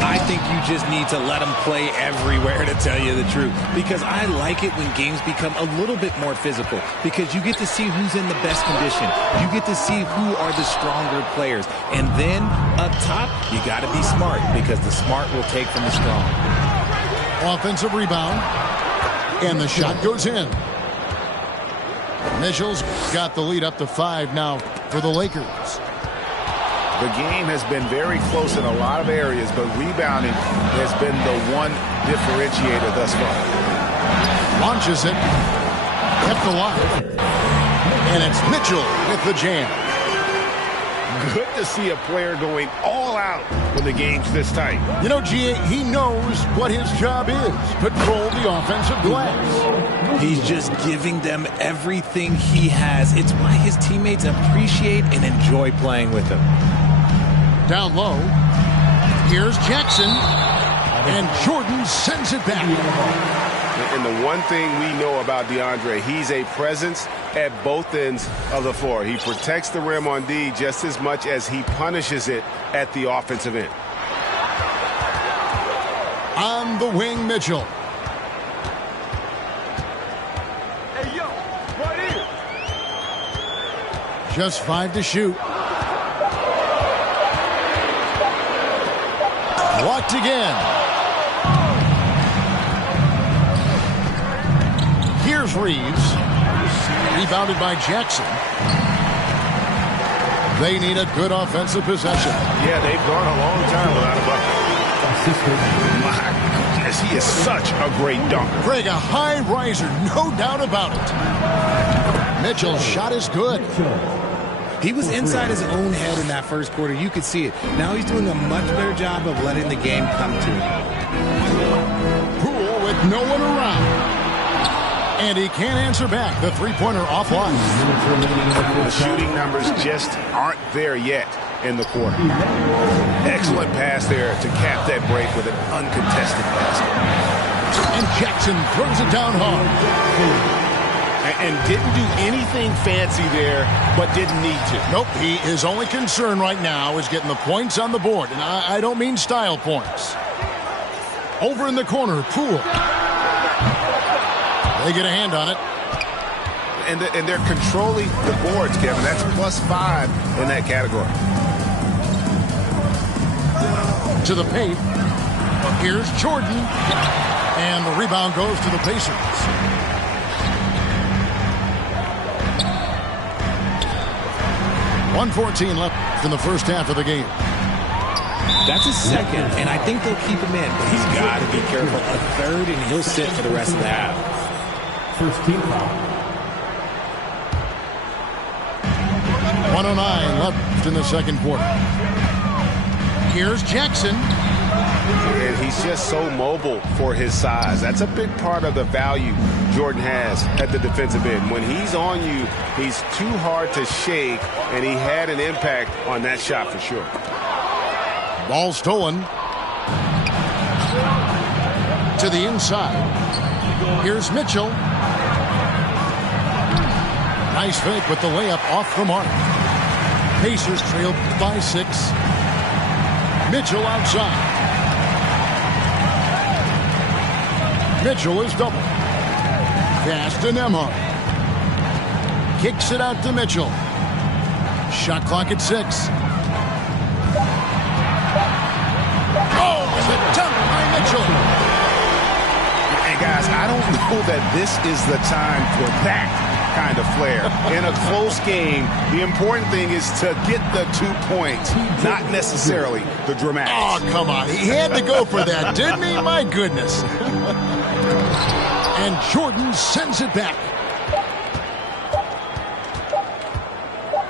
I think you just need to let them play everywhere, to tell you the truth. Because I like it when games become a little bit more physical. Because you get to see who's in the best condition. You get to see who are the stronger players. And then, up top, you got to be smart. Because the smart will take from the strong. Offensive rebound. And the shot goes in. Mitchell's got the lead up to 5 now for the Lakers. The game has been very close in a lot of areas, but rebounding has been the one differentiator thus far. Launches it. Kept alive. And it's Mitchell with the jam. Good to see a player going all out when the game's this tight. You know, G.A., he knows what his job is. Patrol the offensive glass. He's just giving them everything he has. It's why his teammates appreciate and enjoy playing with him. Down low. Here's Jackson. And Jordan sends it back. And the one thing we know about DeAndre, he's a presence at both ends of the floor. He protects the rim on D just as much as he punishes it at the offensive end. On the wing, Mitchell. Hey, yo, right here. Just 5 to shoot. Blocked again. Here's Reeves. Rebounded by Jackson. They need a good offensive possession. Yeah, they've gone a long time without a bucket. My goodness, he is such a great dunker. Greg, a high riser, no doubt about it. Mitchell's shot is good. He was inside his own head in that first quarter. You could see it. Now he's doing a much better job of letting the game come to him. Poole with no one around. And he can't answer back. The three-pointer offline. The shooting numbers just aren't there yet in the quarter. Excellent pass there to cap that break with an uncontested basket. And Jackson throws it down hard. And didn't do anything fancy there, but didn't need to. Nope, his only concern right now is getting the points on the board. And I don't mean style points. Over in the corner, Poole. They get a hand on it. And they're controlling the boards, Kevin. That's +5 in that category. To the paint. Here's Jordan. And the rebound goes to the Pacers. .114 left in the first half of the game. That's his second, and I think they'll keep him in. But he's got to be careful. A third, and he'll sit for the rest of the half. First team foul. 1:09 left in the second quarter. Here's Jackson. And he's just so mobile for his size. That's a big part of the value Jordan has at the defensive end. When he's on you, he's too hard to shake, and he had an impact on that shot for sure. Ball stolen. To the inside. Here's Mitchell. Nice fake with the layup off the mark. Pacers trailed by 6. Mitchell outside. Mitchell is double. Pass to Nembhard. Kicks it out to Mitchell. Shot clock at 6. Oh, it's a dunk by Mitchell. And guys, I don't know that this is the time for that kind of flair. In a close game, the important thing is to get the 2 points, not necessarily the dramatics. Oh, come on. He had to go for that, didn't he? My goodness. And Jordan sends it back.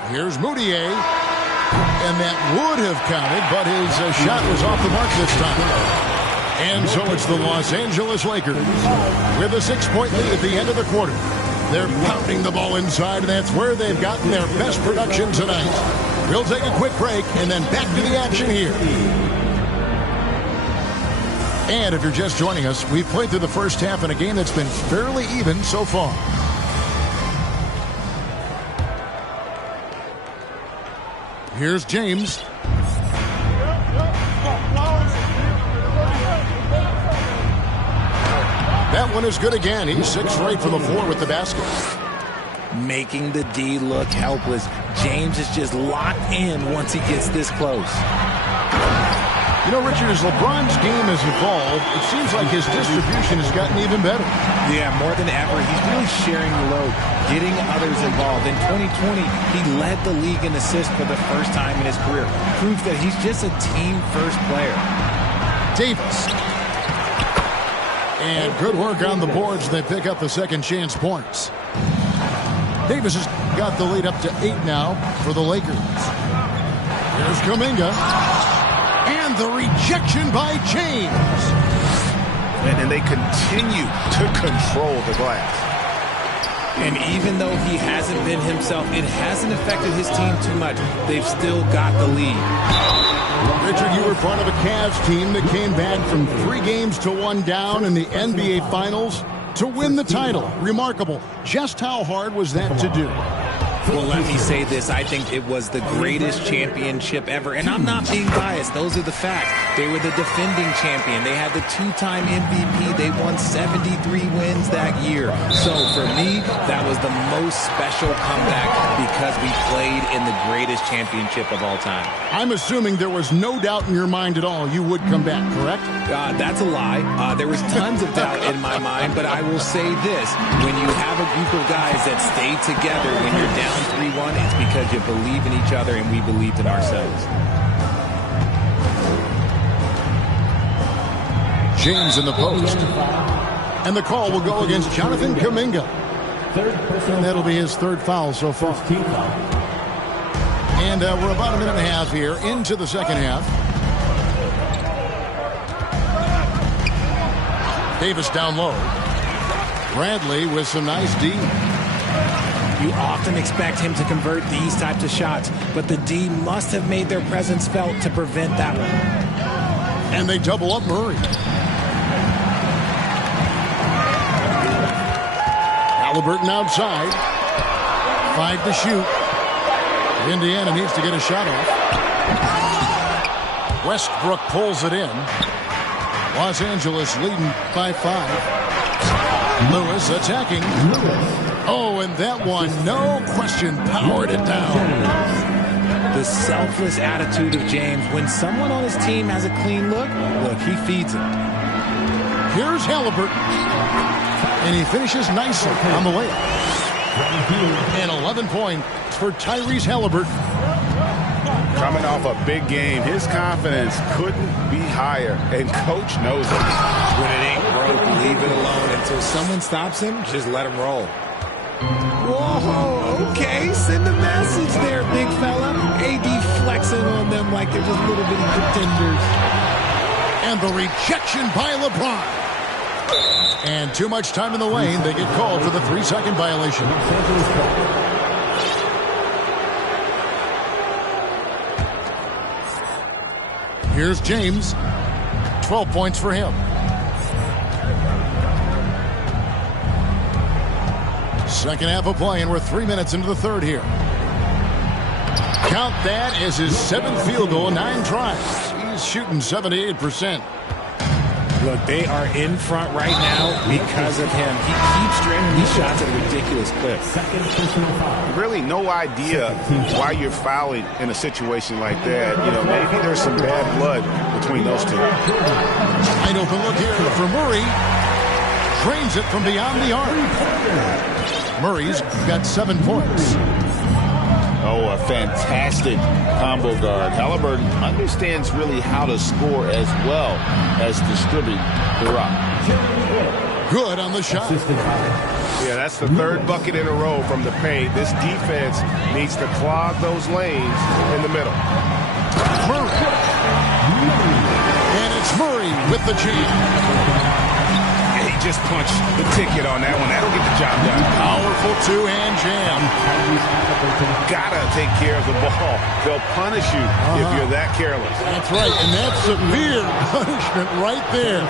Here's Moutier. And that would have counted, but his shot was off the mark this time. And so it's the Los Angeles Lakers with a 6-point lead at the end of the quarter. They're pounding the ball inside, and that's where they've gotten their best production tonight. We'll take a quick break and then back to the action here. And if you're just joining us, we've played through the first half in a game that's been fairly even so far. Here's James. That one is good again. He's 6 for 8 from the floor with the basket. Making the D look helpless. James is just locked in once he gets this close. You know, Richard, as LeBron's game has evolved, it seems like his distribution has gotten even better. Yeah, more than ever. He's really sharing the load, getting others involved. In 2020, he led the league in assists for the first time in his career. Proves that he's just a team-first player. Davis. And good work on the boards. They pick up the second chance points. Davis has got the lead up to 8 now for the Lakers. Here's Kuminga. And the rejection by James. And they continue to control the glass. And even though he hasn't been himself, it hasn't affected his team too much. They've still got the lead. Richard, you were part of a Cavs team that came back from 3 games to 1 down in the NBA Finals to win the title. Remarkable. Just how hard was that to do? Well, let me say this. I think it was the greatest championship ever. And I'm not being biased. Those are the facts. They were the defending champion. They had the 2-time MVP. They won 73 wins that year. So for me, that was the most special comeback because we played in the greatest championship of all time. I'm assuming there was no doubt in your mind at all you would come back, correct? That's a lie. There was tons of doubt in my mind, but I will say this. When you have a group of guys that stay together when you're down 3-1, it's because you believe in each other and we believed in ourselves. James in the post. And the call will go against Jonathan Kuminga. And that'll be his 3rd foul so far. And we're about a minute and a half here into the second half. Davis down low. Bradley with some nice D. You often expect him to convert these types of shots, but the D must have made their presence felt to prevent that one. And they double up Murray. Halliburton outside. 5 to shoot. Indiana needs to get a shot off. Westbrook pulls it in. Los Angeles leading by 5. Lewis attacking. Oh, and that one, no question, powered it down. The selfless attitude of James. When someone on his team has a clean look, he feeds it. Here's Halliburton. And he finishes nicely on the layup. And 11 points for Tyrese Halliburton. Coming off a big game, his confidence couldn't be higher, and coach knows it. When it ain't broke, leave it alone. Until someone stops him, just let him roll. Whoa, okay, send a message there, big fella. AD flexing on them like they're just little bitty pretenders. And the rejection by LeBron. And too much time in the lane. They get called for the 3-second violation. Here's James. 12 points for him. Second half of play, and we're 3 minutes into the third here. Count that as his 7th field goal, 9 tries. He's shooting 78%. Look, they are in front right now because of him. He keeps draining these shots at a ridiculous clip. Really no idea why you're fouling in a situation like that. You know, maybe there's some bad blood between those two. Wide open look here for Murray. Drains it from beyond the arc. Murray's got 7 points. Oh, a fantastic combo guard. Halliburton understands really how to score as well as distribute the rock. Good on the shot. Yeah, that's the 3rd bucket in a row from the paint. This defense needs to clog those lanes in the middle. Murray. And it's Murray with the jam. Just punched the ticket on that one. That'll get the job done. Powerful 2-hand jam. Gotta take care of the ball. They'll punish you if you're that careless. That's right, and that's severe punishment right there.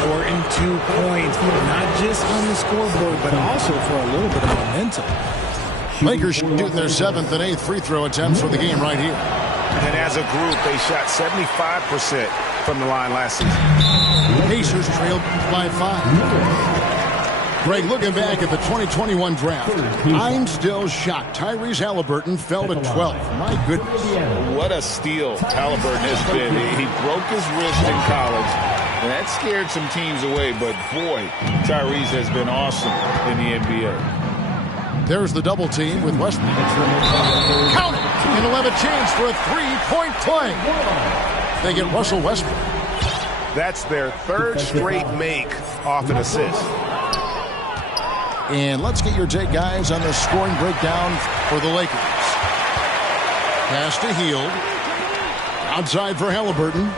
Important 2 points, not just on the scoreboard, but also for a little bit of momentum. Lakers shooting their 7th and 8th free throw attempts for the game right here. And as a group, they shot 75% from the line last season. Pacers trailed by 5. Greg, looking back at the 2021 draft, I'm still shocked. Tyrese Halliburton fell to 12. My goodness. What a steal Halliburton has been. He broke his wrist in college, and that scared some teams away. But, boy, Tyrese has been awesome in the NBA. There's the double team with Westbrook. Count it! And he'll have a chance for a 3-point play. They get Russell Westbrook. That's their third straight make off an assist. And let's get your take, guys, on the scoring breakdown for the Lakers. Pass to Hield. Outside for Halliburton.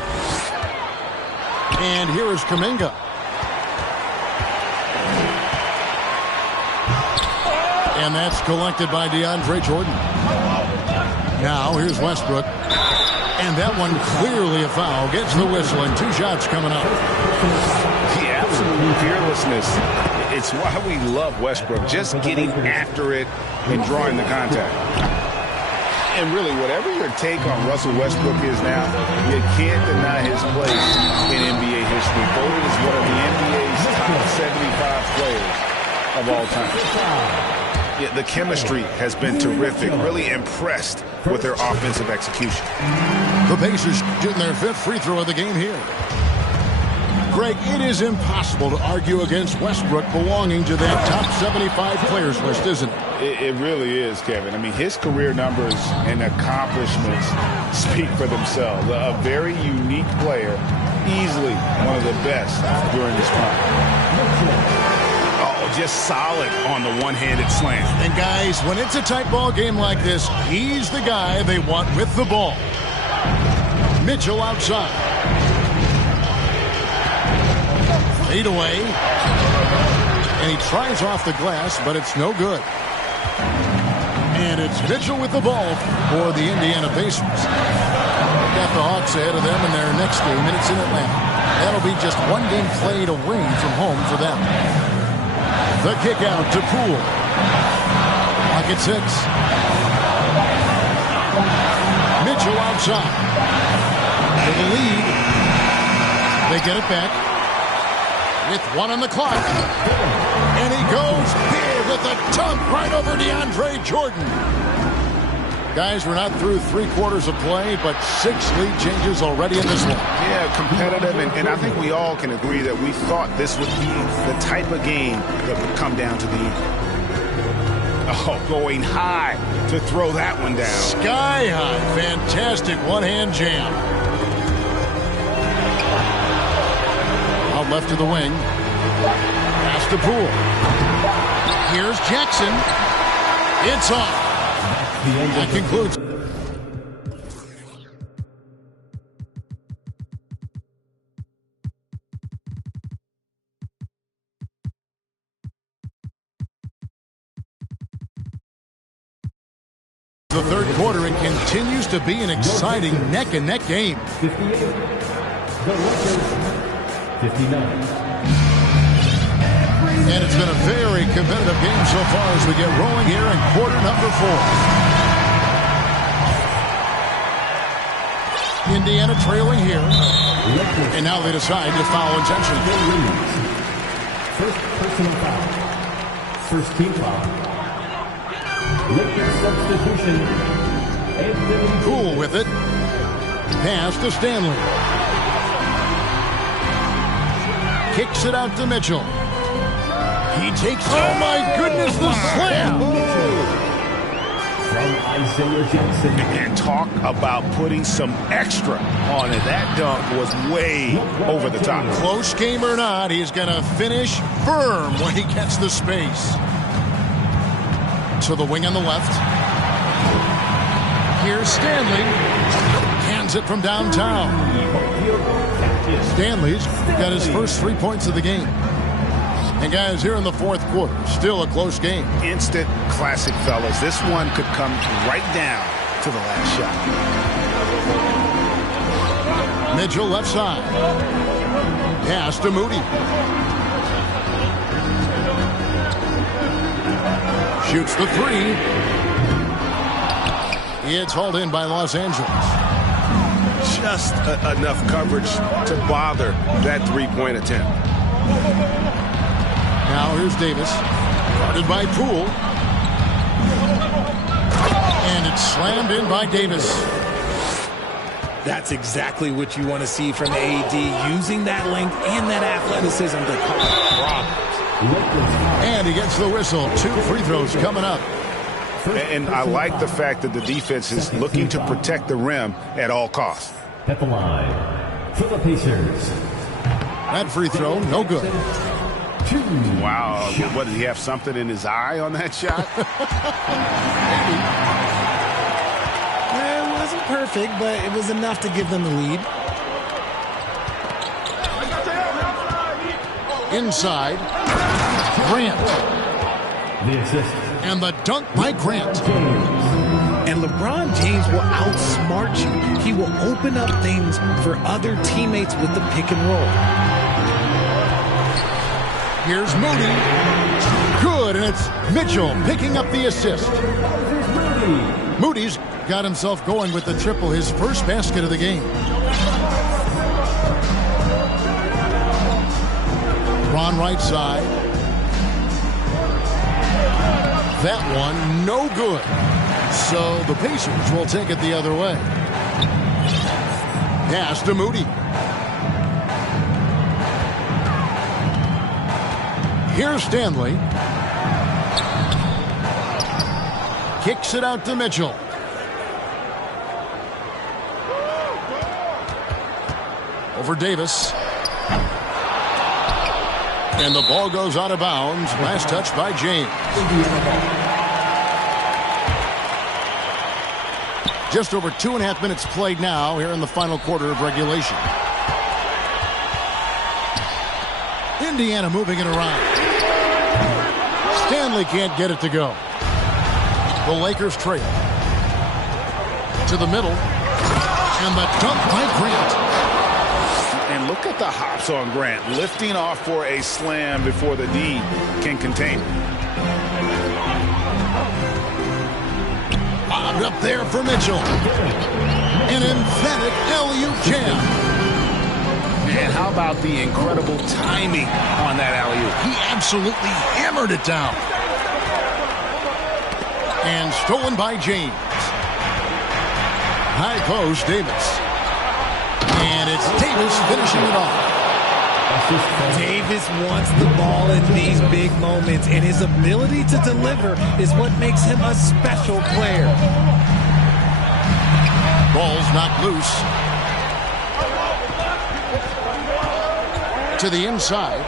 And here is Kuminga. And that's collected by DeAndre Jordan. Now here's Westbrook. And that one clearly a foul. Gets the whistle and 2 shots coming up. The absolute fearlessness. It's why we love Westbrook. Just getting after it and drawing the contact. And really, whatever your take on Russell Westbrook is now, you can't deny his place in NBA history. Voted as one of the NBA's top 75 players of all time. Yeah, the chemistry has been terrific. Really impressed with their offensive execution. The Pacers shooting their 5th free throw of the game here. Greg, it is impossible to argue against Westbrook belonging to that top 75 players list, isn't it? It really is, Kevin. I mean, his career numbers and accomplishments speak for themselves. A very unique player, easily one of the best during his prime. Just solid on the one-handed slam. And guys, when it's a tight ball game like this, he's the guy they want with the ball. Mitchell outside. Fade away. And he tries off the glass, but it's no good. And it's Mitchell with the ball for the Indiana Pacers. Got the Hawks ahead of them in their next game, and it's in Atlanta. That'll be just 1 game played away from home for them. The kick out to Poole. Clock at 6. Mitchell outside. For the lead. They get it back. With 1 on the clock. And he goes big with a dunk right over DeAndre Jordan. Guys, we're not through 3 quarters of play, but 6 lead changes already in this one. Yeah, competitive, and I think we all can agree that we thought this would be the type of game that would come down to the end. Oh, going high to throw that one down. Sky high. Fantastic one-hand jam. Out left to the wing. Pass to Poole. Here's Jackson. It's off. That concludes. The third quarter, and continues to be an exciting neck-and-neck game. 58. The Lakers, 59. And it's been a very competitive game so far as we get rolling here in quarter number 4. Indiana trailing here. And now they decide to foul intentionally. First personal foul. First team foul. Lakers substitution. Cool with it. Pass to Stanley. Kicks it out to Mitchell. He takes, oh my goodness, the slam! From Isaiah Jackson. And talk about putting some extra on it. That dunk was way over the top. Close game or not, he's going to finish firm when he gets the space. To the wing on the left. Here's Stanley. Hands it from downtown. Stanley's got his first 3 points of the game. And guys, here in the fourth quarter, still a close game. Instant classic, fellas. This one could come right down to the last shot. Mitchell left side. Pass to Moody. Shoots the 3. It's hauled in by Los Angeles. Just enough coverage to bother that three-point attempt. Now here's Davis. Guarded by Poole. And it's slammed in by Davis. That's exactly what you want to see from AD, using that length and that athleticism to cause problems. And he gets the whistle. 2 free throws coming up. And I like the fact that the defense is looking to protect the rim at all costs. At the line for the Pacers, That free throw, no good. Wow. What, did he have something in his eye on that shot? It wasn't perfect, but it was enough to give them the lead. Inside, Grant. The assist. And the dunk by Grant. And LeBron James will outsmart you. He will open up things for other teammates with the pick and roll. Here's Moody. Good, and it's Mitchell picking up the assist. Moody's got himself going with the triple, his first basket of the game. Ron right side. That one, no good. So the Pacers will take it the other way. Pass to Moody. Here's Stanley. Kicks it out to Mitchell. Over Davis. And the ball goes out of bounds. Last touch by James. Just over 2.5 minutes played now here in the final quarter of regulation. Indiana moving it around. Stanley can't get it to go. The Lakers trail. To the middle. And the dunk by Grant. And look at the hops on Grant, lifting off for a slam before the D can contain it. Bobbed up there for Mitchell. An emphatic alley-oop jam. And how about the incredible timing on that alley-oop? He absolutely hammered it down. And stolen by James. High post, Davis. And it's Davis finishing it off. Davis wants the ball in these big moments, and his ability to deliver is what makes him a special player. Ball's knocked loose. To the inside.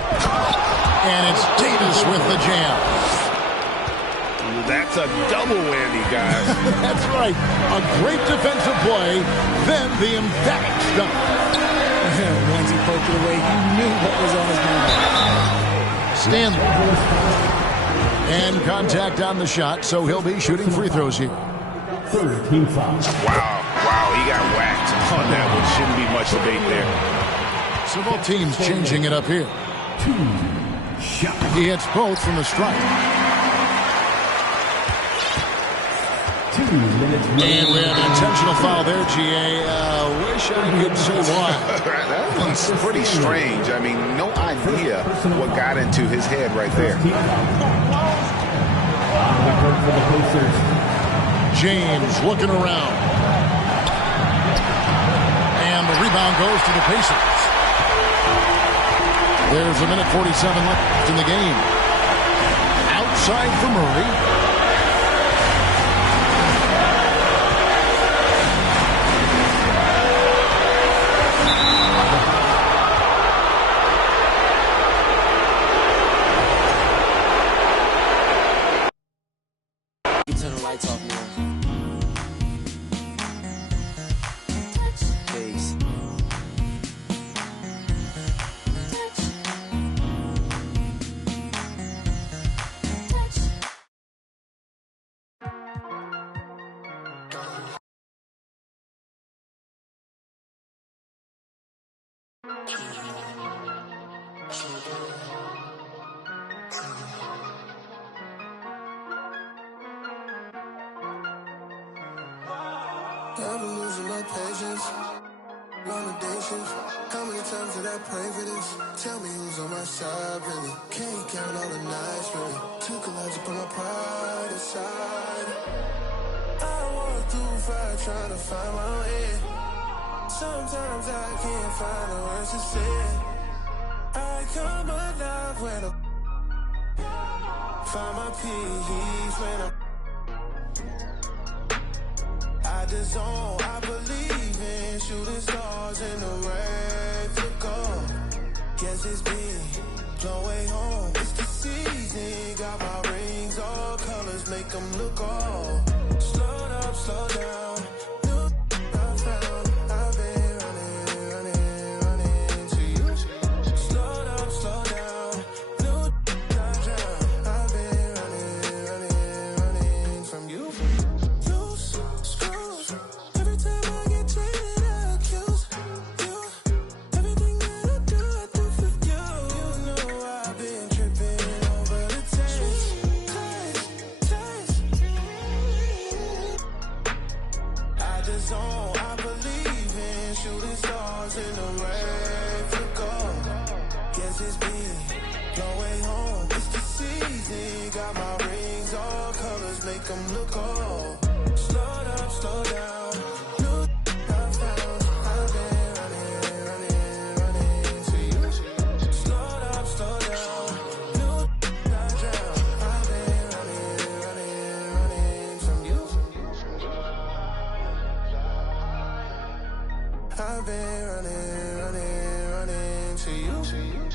And it's Davis with the jam. That's a double whammy, guys. That's right. A great defensive play, then the emphatic dunk. Once he poked it away, you knew what was on his mind. Stanley. And contact on the shot, so he'll be shooting free throws here. Third team foul. Wow, he got whacked on that one. Shouldn't be much debate there. So both teams changing it up here. He hits both from the stripe. 2 minutes. And we have an intentional foul there, GA. Wish I could say why. That one's pretty strange. I mean, no idea what got into his head right there. James looking around. And the rebound goes to the Pacers. There's 1:47 left in the game. Outside for Murray. Turn the lights off now. Peace. I'm losing my patience. Long day shift. How many times did I pray for this? Tell me who's on my side, really. Can't count all the nights, really. Took a lot to put my pride aside. I walk through fire trying to find my way. Sometimes I can't find the words to say. I come alive when I find my peace when I'm I just zone, I believe in shooting stars in the way to go. Guess it's been long way home. It's the season. Got my rings, all colors, make them look all. Slow up, slow down. New I found. I've been running to you. Slow up, slow down. New I drown. I've been running from you. Loose screws. Every time I get traded, I accuse you. Everything that I do for you. You know I've been tripping over the taste. I just zone, I believe in shooting stars in the red to go. Guess it's been long way home. It's the season. Got my rings, all colors, make them look all. Slow up, slow down. New I found. I've been running to you. Slow up, slow down. New I drown. I've been running from you. I've been running to you.